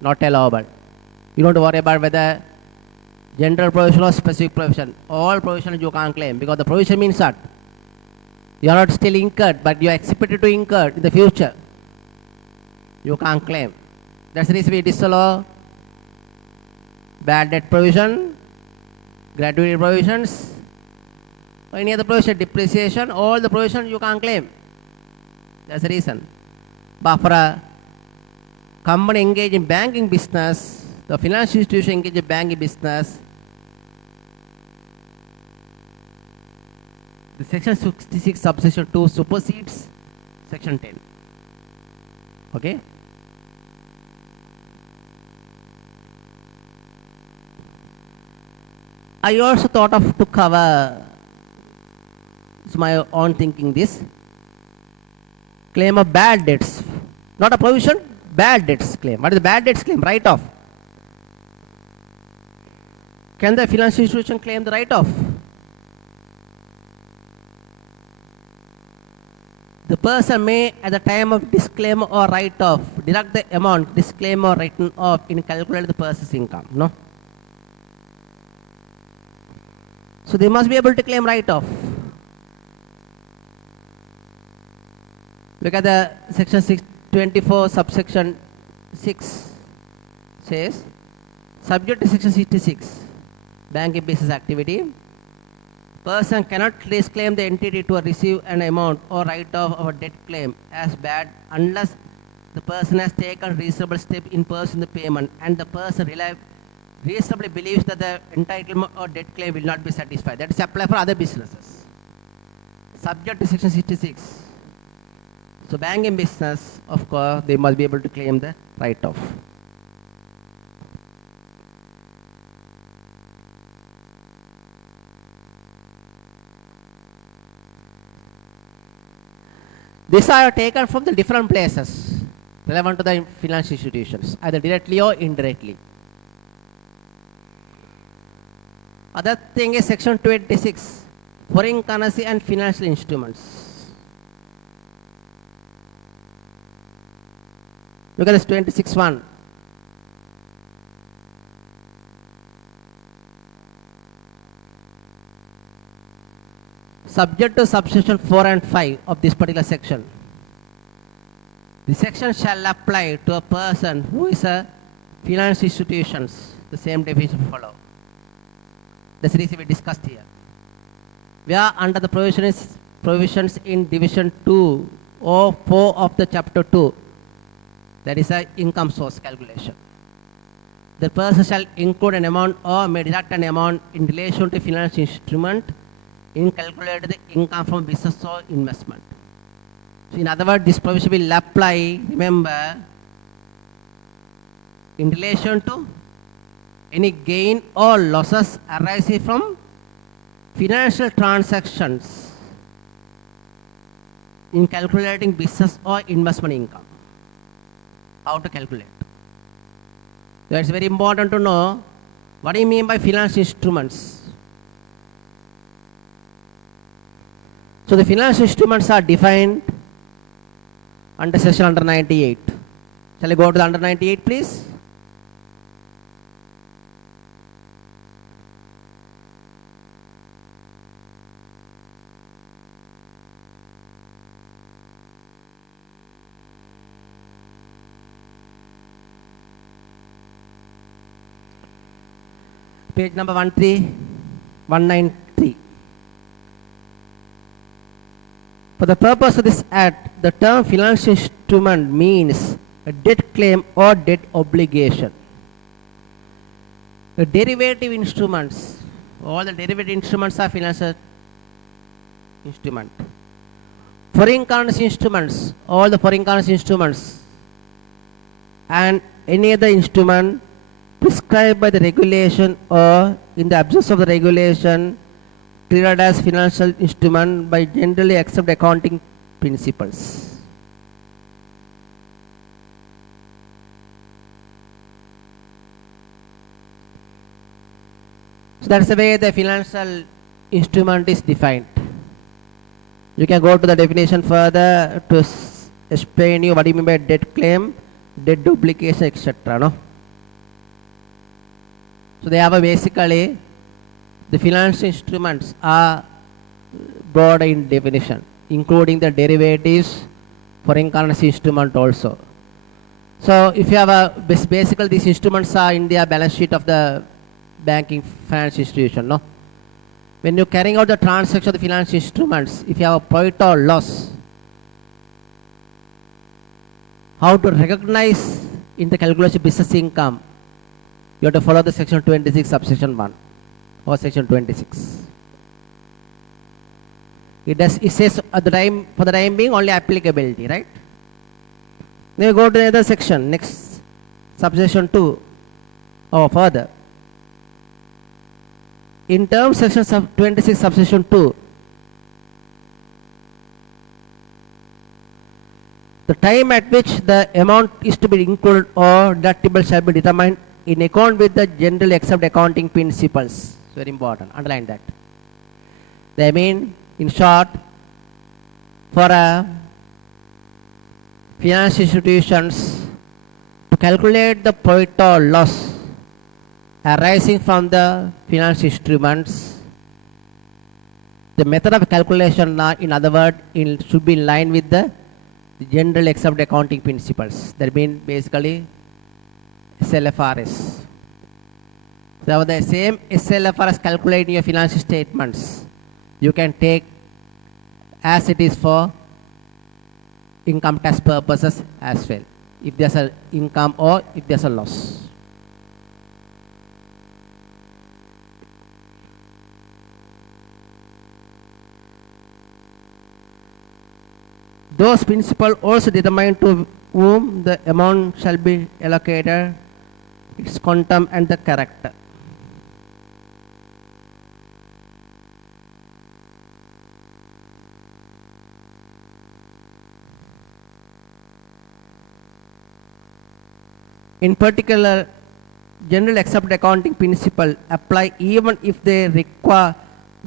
not allowable. You don't worry about whether general provision or specific provision. All provisions you can't claim because the provision means that you are not still incurred but you are expected to incur in the future. You can't claim. That's the reason we disallow bad debt provision, gratuity provisions, or any other provision, depreciation, all the provisions you can't claim. That's the reason. But for a company engaged in banking business, the financial institution engaged in banking business, the section 66 subsection 2 supersedes section 10. Okay? I also thought of to cover, it's my own thinking this, claim of bad debts. Not a provision, bad debts claim. What is the bad debts claim? Write-off. Can the financial institution claim the write-off? The person may, at the time of disclaimer or write-off, deduct the amount disclaimer or written off in calculating the person's income. No? So they must be able to claim write-off. Look at the section 624 subsection 6 says, subject to section 66, banking business activity, person cannot claim the entity to receive an amount or write-off of a debt claim as bad unless the person has taken reasonable step in pursuing the payment and the person reasonably believes that the entitlement or debt claim will not be satisfied. That is applied for other businesses. Subject to section 66. So banking business, of course, they must be able to claim the write-off. These are taken from the different places relevant to the financial institutions, either directly or indirectly. Other thing is section 26, foreign currency and financial instruments. Look at this 26 one. Subject to subsection 4 and 5 of this particular section. The section shall apply to a person who is a financial institutions. The same definition follow. That's the reason we discussed here. We are under the provisions in division 2 or 4 of the chapter 2. That is a income source calculation. The person shall include an amount or may deduct an amount in relation to financial instrument in calculating the income from business or investment. So in other words, this provision will apply, remember, in relation to any gain or losses arising from financial transactions in calculating business or investment income. How to calculate. So it's very important to know what do you mean by financial instruments. So the financial instruments are defined under section under 98. Shall I go to the under 98 please? Page number 193. For the purpose of this act, the term financial instrument means a debt claim or debt obligation. The derivative instruments, all the derivative instruments are financial instrument. Foreign currency instruments, all the foreign currency instruments and any other instrument prescribed by the regulation or in the absence of the regulation treated as financial instrument by generally accepted accounting principles. So that's the way the financial instrument is defined. You can go to the definition further to explain you what do you mean by debt claim, debt duplication, etc. No? So they have a basically the financial instruments are broad in definition, including the derivatives, foreign currency instrument also. So if you have a basically these instruments are in the balance sheet of the banking financial institution. No, when you're carrying out the transaction of the financial instruments, if you have a profit or loss, how to recognize in the calculation business income, you have to follow the section 26 subsection 1 or section 26. It says at the time, for the time being only applicability, right? Then you go to another section, next subsection 2 or further. In terms section 26 subsection 2, the time at which the amount is to be included or deductible shall be determined in accordance with the generally accepted accounting principles. Very important, underline that. They mean, in short, for a financial institutions to calculate the profit or loss arising from the financial instruments, the method of calculation, in other words, should be in line with the generally accepted accounting principles. That means basically SLFRS. So the same SLFRS calculating your financial statements, you can take as it is for income tax purposes as well, if there's an income or if there's a loss. Those principles also determine to whom the amount shall be allocated, its quantum and the character. In particular, general accepted accounting principle apply even if they require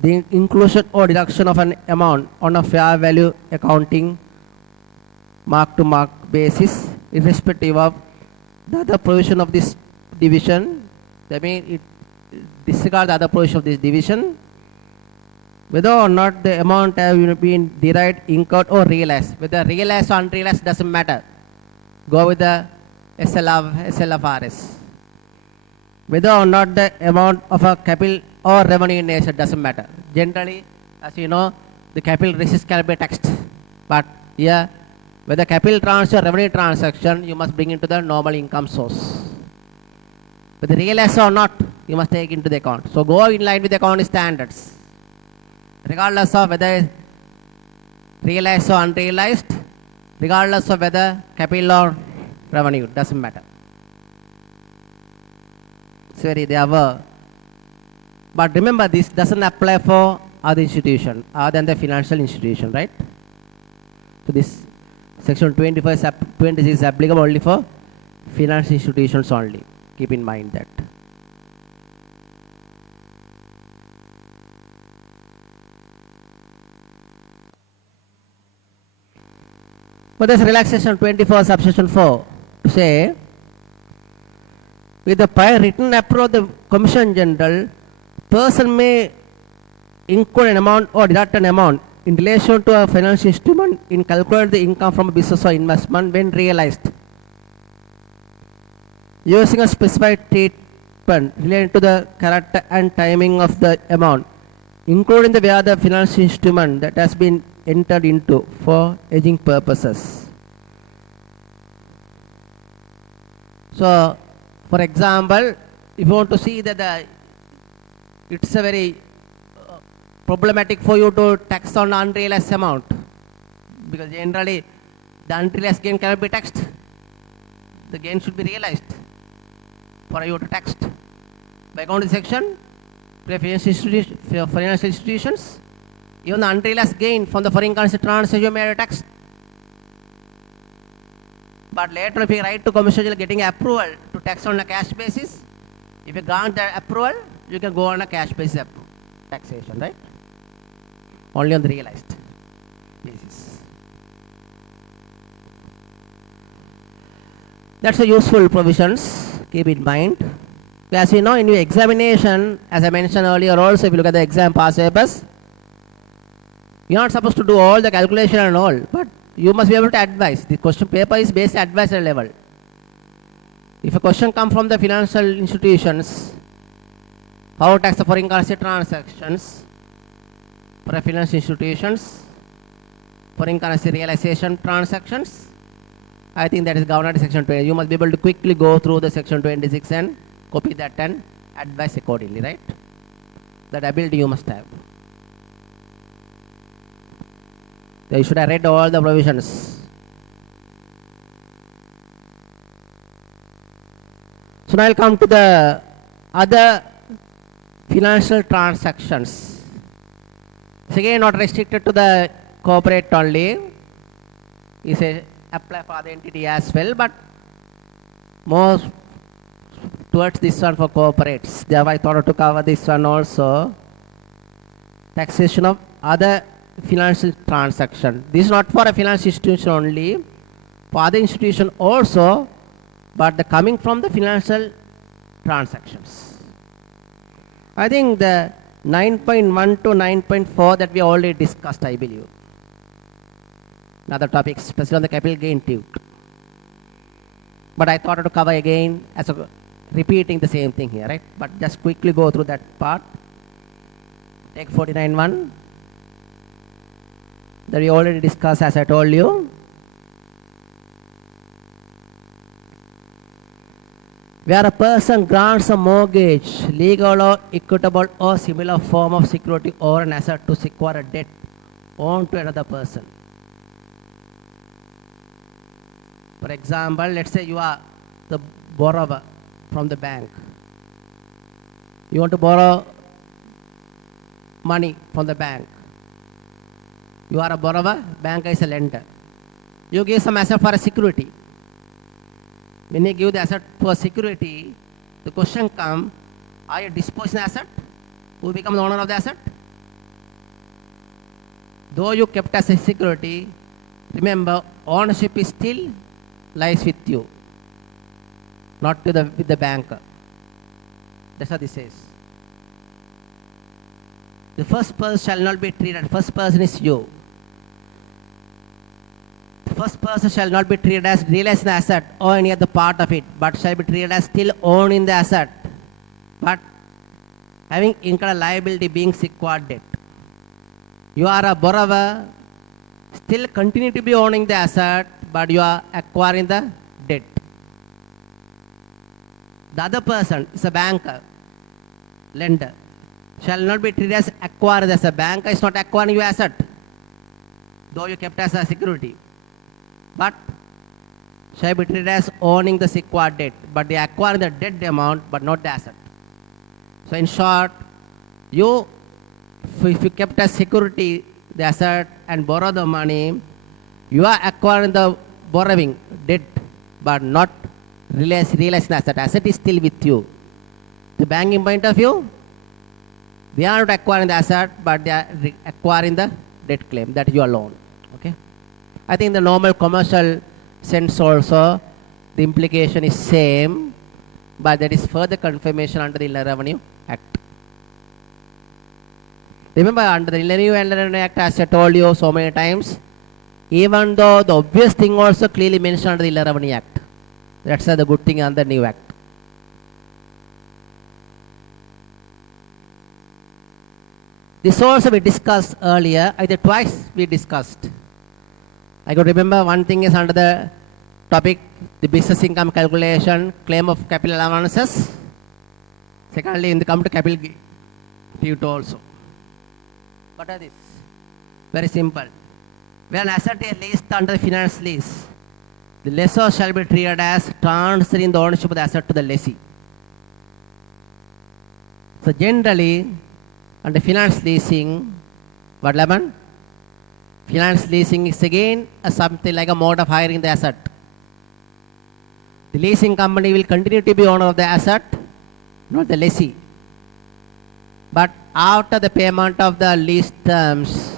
the inclusion or deduction of an amount on a fair value accounting mark-to-mark basis irrespective of the other provision of this division. That means it disregard the other provision of this division, whether or not the amount have been derived, incurred or realized. Whether realized or unrealized doesn't matter. Go with the SLFRS. Whether or not the amount of a capital or revenue in nature doesn't matter. Generally, as you know, the capital receipt can be taxed. But here, whether capital transfer or revenue transaction, you must bring into the normal income source. Whether realized or not, you must take into the account. So go in line with the accounting standards. Regardless of whether realized or unrealized, regardless of whether capital or revenue, doesn't matter. It's very they are. But remember, this doesn't apply for other institution other than the financial institution, right? So this section 26 is applicable only for financial institutions only. Keep in mind that. But there's relaxation 24 subsection 4 to say, with the prior written approval of the Commission General, person may incur an amount or deduct an amount in relation to a financial instrument in calculating the income from a business or investment when realized, using a specified treatment related to the character and timing of the amount, including the where the financial instrument that has been entered into for hedging purposes. So, for example, if you want to see that it's a very problematic for you to tax on unrealized amount, because generally the unrealized gain cannot be taxed. The gain should be realized for you to tax. By accounting section, for financial institutions, even the unrealized gain from the foreign currency transaction may be taxed. But later, if you write to Commission getting approval to tax on a cash basis, if you grant that approval, you can go on a cash basis taxation, right? Only on the realized basis. That's a useful provisions. Keep in mind. As you know, in your examination, as I mentioned earlier, also if you look at the exam past papers, you're not supposed to do all the calculation and all, but you must be able to advise. The question paper is based at advisory level. If a question comes from the financial institutions, how to tax the foreign currency transactions for financial institutions, foreign currency realization transactions, I think that is governed under section 20. You must be able to quickly go through the section 26 and copy that and advise accordingly, right? That ability you must have. You should have read all the provisions. So now I'll come to the other financial transactions. It's again not restricted to the corporate only. It's a apply for the entity as well, but more towards this one for corporates. Therefore, I thought to cover this one also. Taxation of other financial transaction. This is not for a financial institution only, for other institution also, but the coming from the financial transactions. I think the 9.1 to 9.4 that we already discussed, I believe. Another topic, especially on the capital gain too. But I thought to cover again as a repeating the same thing here, right? But just quickly go through that part. Take 49.1 that we already discussed, as I told you. Where a person grants a mortgage, legal or equitable or similar form of security or an asset to secure a debt owed to another person. For example, let's say you are the borrower from the bank. You want to borrow money from the bank. You are a borrower, bank is a lender. You give some asset for a security. When you give the asset for security, the question comes, are you disposing the asset? Who becomes the owner of the asset? Though you kept as a security, remember, ownership is still lies with you, not to with the bank. That's what this says. The first person shall not be treated. First person is you. The first person shall not be treated as realized an asset or any other part of it, but shall be treated as still owning the asset, but having incurred a liability being secured debt. You are a borrower, still continue to be owning the asset, but you are acquiring the debt. The other person is a banker, lender, shall not be treated as acquired as a banker is not acquiring your asset, though you kept as a security, but shall be treated as owning the secured debt, but they acquire the debt amount, but not the asset. So in short, if you kept as security the asset and borrow the money, you are acquiring the borrowing debt, but not realizing the asset. Asset is still with you. The banking point of view, they are not acquiring the asset, but they are acquiring the debt claim that you are loan. Okay. I think the normal commercial sense also, the implication is same, but there is further confirmation under the Inland Revenue Act. Remember, under the Inland Revenue Act, as I told you so many times, even though the obvious thing also clearly mentioned under the Inland Revenue Act. That's the good thing under the new act. This also we discussed earlier, either twice we discussed. I could remember one thing is under the topic, the business income calculation, claim of capital allowances. Secondly, in the come to capital gift also. What are these? Very simple. When an asset is leased under the finance lease, the lessor shall be treated as transferring the ownership of the asset to the lessee. So generally, under finance leasing, what happened? Finance leasing is again something like a mode of hiring the asset. The leasing company will continue to be owner of the asset, not the lessee. But after the payment of the lease terms,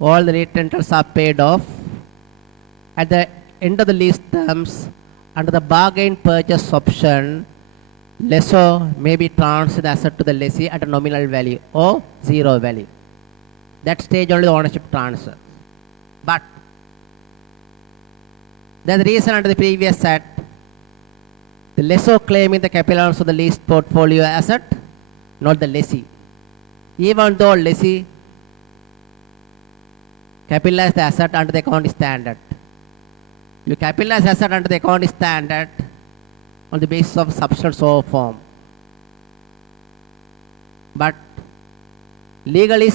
all the rate rentals are paid off. At the end of the lease terms, under the bargain purchase option, lessor may be transferred the asset to the lessee at a nominal value or zero value. That stage only the ownership transfer. But there's a reason under the previous act, the lessor claiming the capital allowance of the leased portfolio asset, not the lessee. Even though lessee capitalize the asset under the accounting standard. You capitalize asset under the accounting standard on the basis of substance or form. But legally,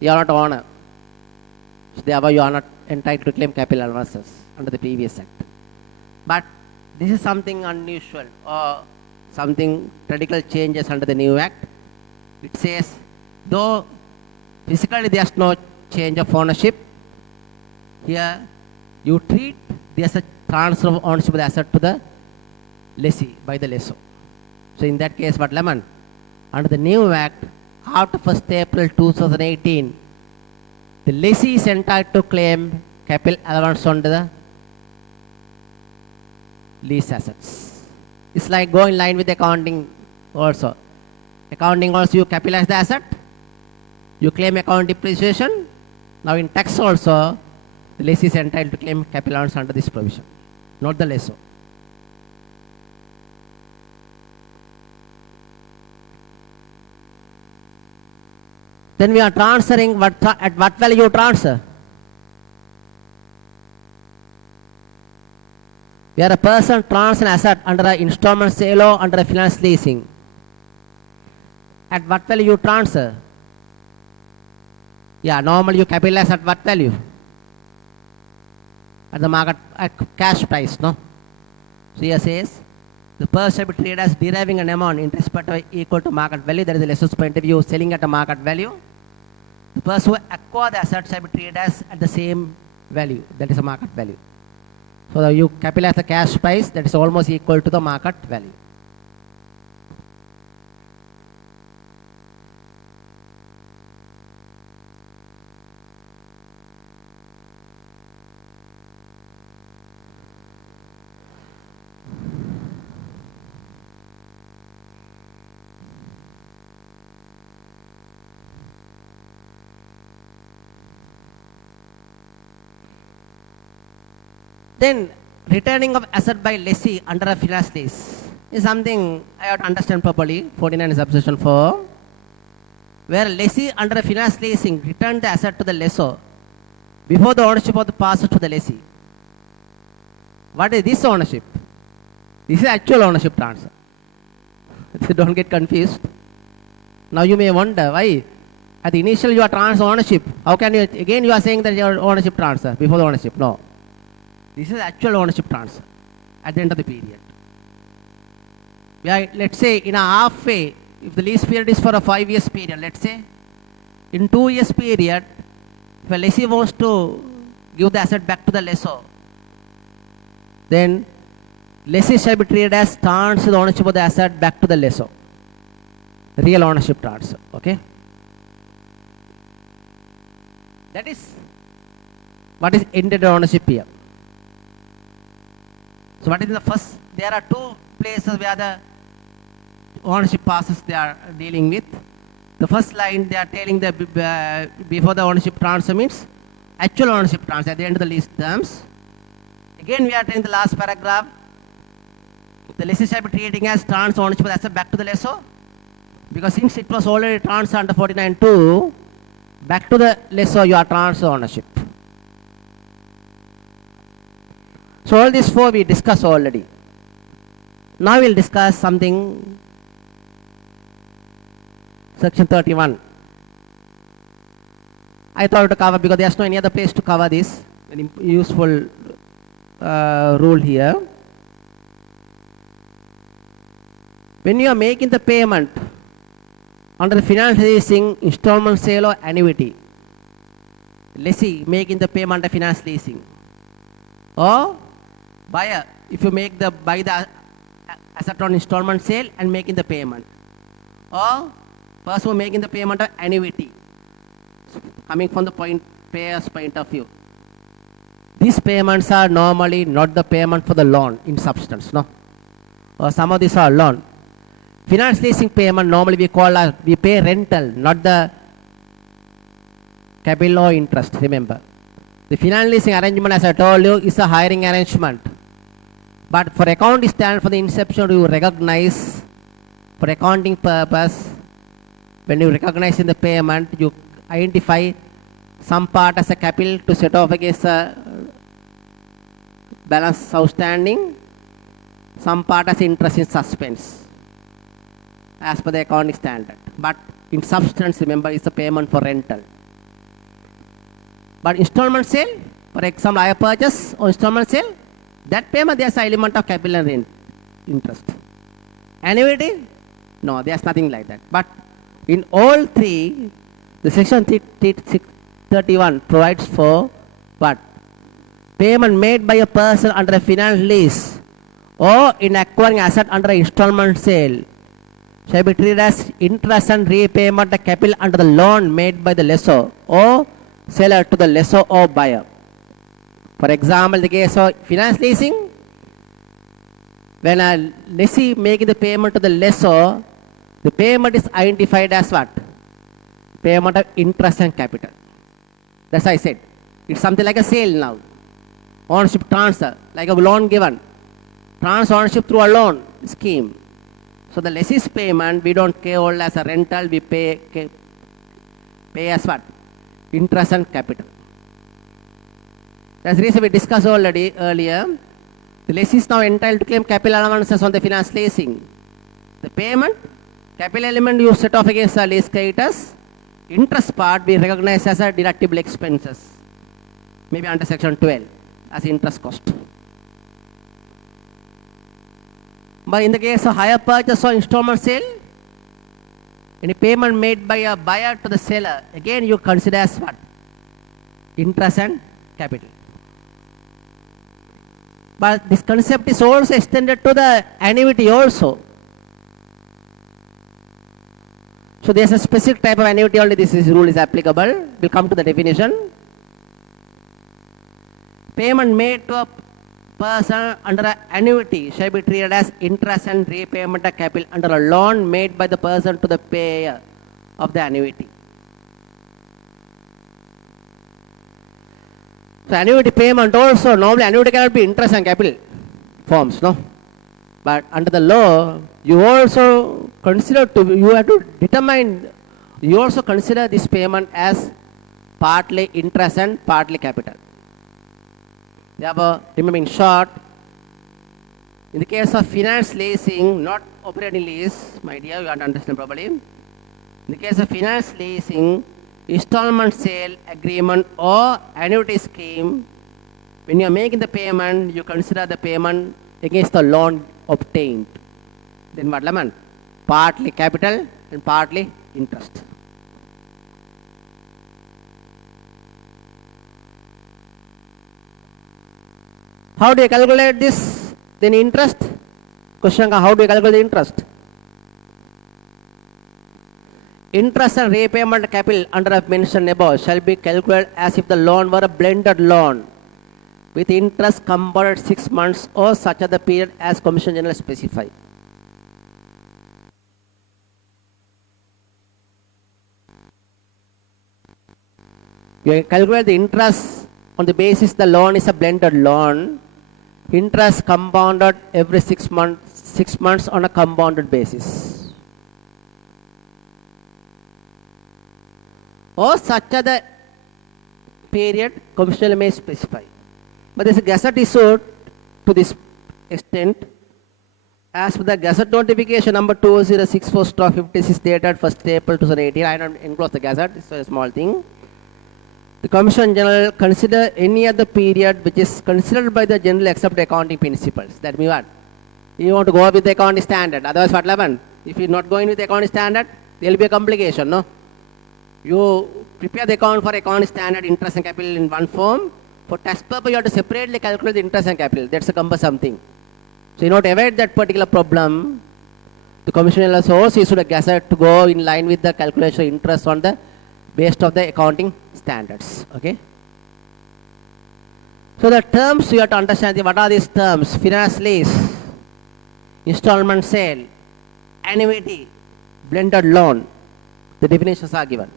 you are not owner. So therefore, you are not entitled to claim capital allowances under the previous act. But this is something unusual or something radical changes under the new act. It says, though physically there is no change of ownership, here you treat there's a transfer of ownership of the asset to the lessee by the lessor. So in that case, what lemon? Under the new act, after 1st April 2018, the lessee is entitled to claim capital allowance on the lease assets. It's like go in line with accounting also. Accounting also, you capitalize the asset, you claim account depreciation. Now in tax also, the lessee is entitled to claim capital allowance under this provision, not the lessor. Then we are transferring at what value you transfer? Where a person transfers an asset under an installment sale or under a finance leasing. At what value you transfer? Yeah, normally you capitalize at what value? At the market, at cash price, no? So here says, the person shall be treated as deriving an amount in respect of equal to market value. That is the lessor's point of view, selling at a market value. The person who acquires the asset shall be treated as at the same value. That is a market value. So you capitalize the cash price, that is almost equal to the market value. Then returning of asset by lessee under a finance lease is something I have to understand properly. 49 is subsection 4. Where lessee under a finance leasing return the asset to the lessor before the ownership of the passes to the lessee. What is this ownership? This is actual ownership transfer. Don't get confused. Now you may wonder why at the initial you are transfer ownership. How can you again you are saying that your ownership transfer before the ownership? No. This is actual ownership transfer at the end of the period. Let's say in a halfway, if the lease period is for a 5 years period, let's say in 2 years period, if a lessee wants to give the asset back to the lessor, then lessee shall be treated as transfer the ownership of the asset back to the lessor. Real ownership transfer. Okay. That is what is intended ownership here. So what is the first? There are two places where the ownership passes they are dealing with. The first line they are telling the before the ownership transfer means actual ownership transfer at the end of the lease terms. Again we are telling the last paragraph. The lessee shall be treating as transfer ownership of the asset back to the lessor, because since it was already transferred under 49(2), back to the lessor you are transfer ownership. So all these four we discussed already. Now we will discuss something. Section 31. I thought to cover because there is no any other place to cover this. Very useful rule here. When you are making the payment under the finance leasing, installment sale or annuity, lessee making the payment under finance leasing, or buyer if you buy the asset on installment sale and making the payment, or person making the payment of annuity, coming from the payer's point of view. These payments are normally not the payment for the loan in substance, no? Or some of these are loan. Finance leasing payment normally we pay rental, not the capital or interest, remember. The finance leasing arrangement, as I told you, is a hiring arrangement. But for accounting standard, for the inception, you recognize, for accounting purpose, when you recognize in the payment, you identify some part as a capital to set off against a balance outstanding, some part as interest in suspense, as per the accounting standard. But in substance, remember, it's a payment for rental. But installment sale, for example, hire purchase or installment sale, that payment there's an element of capital and interest. Annuity, no, there's nothing like that. But in all three, the section 31 provides for what? Payment made by a person under a finance lease or in acquiring asset under an installment sale shall be treated as interest and repayment of capital under the loan made by the lessor or seller to the lessor or buyer. For example, the case of finance leasing, when a lessee making the payment to the lessor, the payment is identified as what? Payment of interest and capital. That's why I said. It's something like a sale now. Ownership transfer, like a loan given. Transfer ownership through a loan scheme. So the lessee's payment, we don't pay all as a rental, we pay as what? Interest and capital. That's the reason we discussed already earlier. The lessee is now entitled to claim capital allowances on the finance leasing. The payment, capital element you set off against the lease creditors. Interest part we recognize as a deductible expenses. Maybe under section 12 as interest cost. But in the case of hire purchase or installment sale, any payment made by a buyer to the seller, again you consider as what? Interest and capital. But this concept is also extended to the annuity also. So there is a specific type of annuity only this rule is applicable. We'll come to the definition. Payment made to a person under an annuity shall be treated as interest and repayment of capital under a loan made by the person to the payer of the annuity. So annuity payment also, normally annuity cannot be interest and capital forms, no? But under the law, you also consider you have to determine, you also consider this payment as partly interest and partly capital. Therefore, remember in short, in the case of finance leasing, not operating lease, my dear, you have to understand properly. In the case of finance leasing, installment sale agreement or annuity scheme, when you are making the payment, you consider the payment against the loan obtained. Then what lemon? Partly capital and partly interest. How do you calculate this? Then interest? Question, how do you calculate the interest? Interest and repayment capital under mentioned above shall be calculated as if the loan were a blended loan with interest compounded 6 months or such other period as Commission General specify. We calculate the interest on the basis the loan is a blended loan. Interest compounded every 6 months on a compounded basis. Or such other period Commissioner may specify. But there is a gazette issued to this extent. As per the Gazette notification number 2064/56 dated 1st April 2018, I don't enclose the Gazette, it's a small thing. The Commission General consider any other period which is considered by the General accepted accounting principles. That means what? You want to go with the accounting standard. Otherwise, what will happen? If you're not going with the accounting standard, there will be a complication, no? You prepare the account for accounting standard, interest and capital in one form. For tax purpose, you have to separately calculate the interest and capital. That's a cumbersome thing. So, in order to avoid that particular problem, the Commission General also issued a gazette to go in line with the calculation of interest on the based of the accounting standards. Okay. So the terms you have to understand. What are these terms? Finance lease, installment sale, annuity, blended loan. The definitions are given.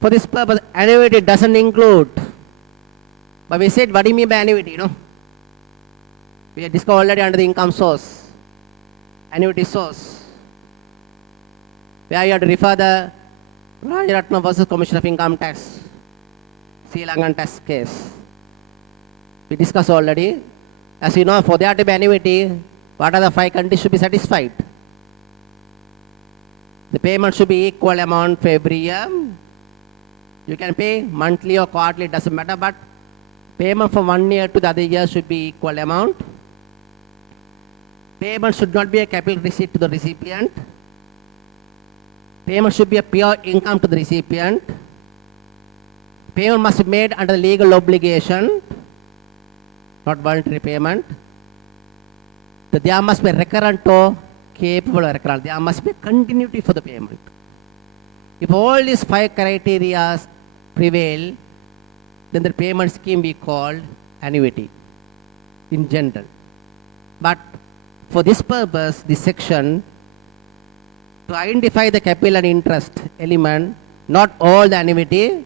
For this purpose, annuity doesn't include. But we said, what do you mean by annuity? No. We have discovered already under the income source, annuity source, where you have to refer the Rajaratnam versus Commission of Income Tax, Sri Lankan tax case. We discussed already. As you know, for there to be annuity, what are the 5 conditions should be satisfied? The payment should be equal amount for every year. You can pay monthly or quarterly, it doesn't matter, but payment from 1 year to the other year should be equal amount. Payment should not be a capital receipt to the recipient. Payment should be a pure income to the recipient. Payment must be made under legal obligation, not voluntary payment. There must be recurrent or capable of recurrent. There must be continuity for the payment. If all these 5 criteria prevail, then the payment scheme we called annuity in general. But for this purpose, this section, to identify the capital and interest element, not all the annuity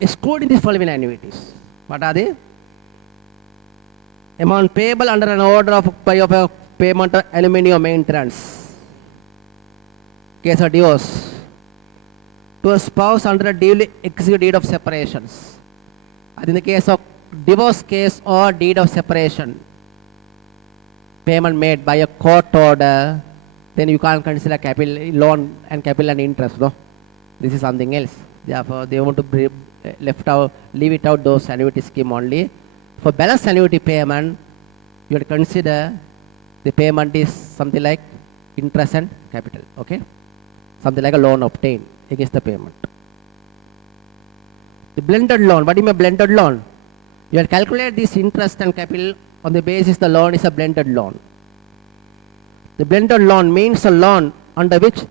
excluding the following annuities. What are they? Amount payable under an order of payment of aluminium maintenance. Case of divorce. To a spouse under a duly executed deed of separations. In the case of divorce case or deed of separation, payment made by a court order, then you can't consider capital loan and capital and interest. No, this is something else. Therefore, they want to leave it out those annuity scheme only. For balance annuity payment, you have to consider the payment is something like interest and capital. Okay, something like a loan obtained against the payment. The blended loan. What do you mean blended loan? You have to calculate this interest and capital on the basis the loan is a blended loan. The blended loan means a loan under which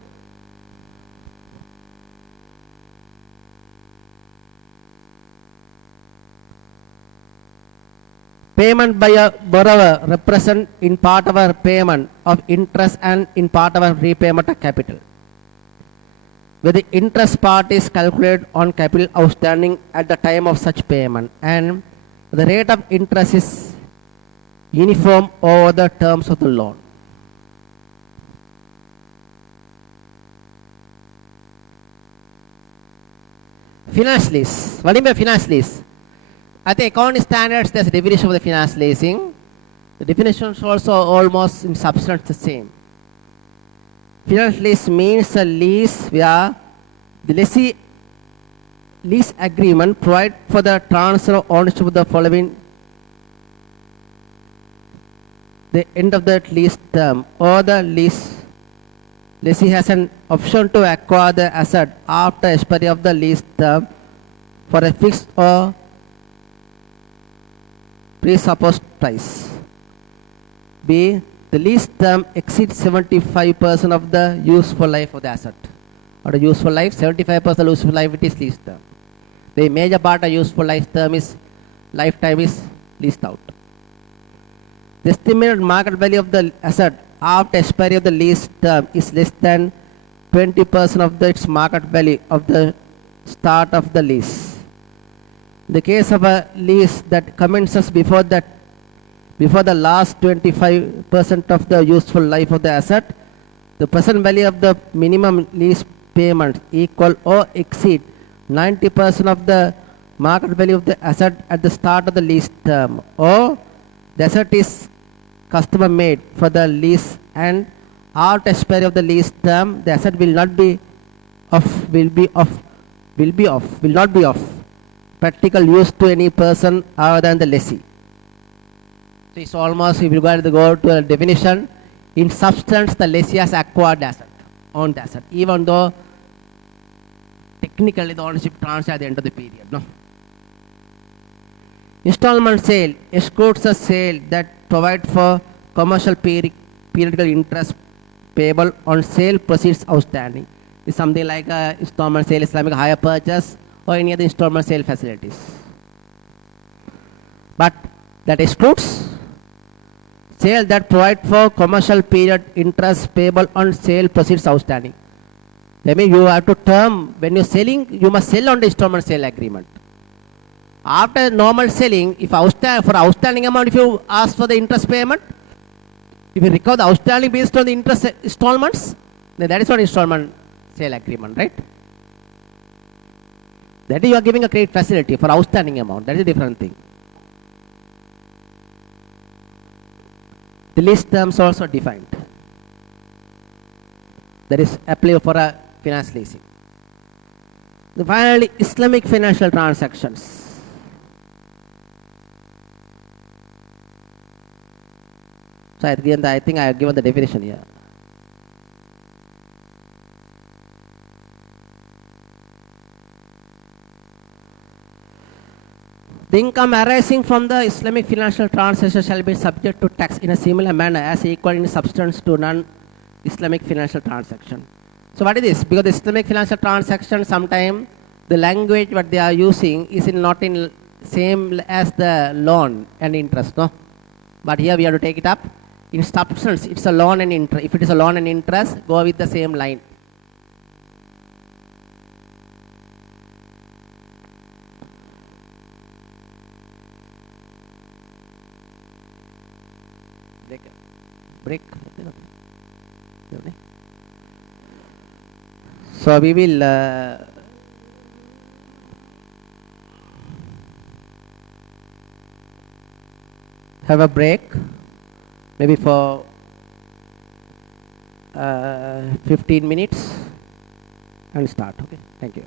payment by a borrower represent in part of a payment of interest and in part of a repayment of capital. where the interest part is calculated on capital outstanding at the time of such payment, and the rate of interest is uniform over the terms of the loan. Finance lease. What do you mean by finance lease? I think accounting standards, there's a definition of the finance leasing. The definition is also almost in substance the same. Finance lease means a lease where the lessee lease agreement provide for the transfer of ownership of the following the end of the lease term, or the lessee has an option to acquire the asset after expiry of the lease term for a fixed or presupposed price. B. The lease term exceeds 75% of the useful life of the asset. Or the useful life, 75% of the useful life it is lease term. The major part of useful life term is lifetime is leased out. The estimated market value of the asset after expiry of the lease term is less than 20% of its market value of the start of the lease. In the case of a lease that commences before the last 25% of the useful life of the asset, the present value of the minimum lease payment equal or exceed 90% of the market value of the asset at the start of the lease term, or the asset is customer made for the lease, and after expiry of the lease term, the asset will not be of practical use to any person other than the lessee. So it's almost, if you go to a definition, in substance, the lessee has acquired the asset, owned the asset, even though technically the ownership transfers at the end of the period. No? Installment sale excludes a sale that provide for commercial periodical interest payable on sale proceeds outstanding. It's something like installment sale, Islamic hire purchase, or any other installment sale facilities. But that excludes sale that provide for commercial period interest payable on sale proceeds outstanding. That means you have to term, when you're selling, you must sell on the installment sale agreement. After normal selling, if for outstanding amount, if you ask for the interest payment, if you recover the outstanding based on the interest installments, then that is not installment sale agreement, right? That is, you are giving a credit facility for outstanding amount. That is a different thing. The lease terms also defined. That is applicable for a finance leasing. Finally, Islamic financial transactions. So I think I have given the definition here. The income arising from the Islamic financial transaction shall be subject to tax in a similar manner as equal in substance to non-Islamic financial transaction. So what is this? Because the Islamic financial transaction, sometimes the language what they are using is not in same as the loan and interest, no? But here we have to take it up. In substance, it's a loan and interest. If it is a loan and interest, go with the same line. Break. So we will have a break, maybe for 15 minutes, and start. Okay, thank you.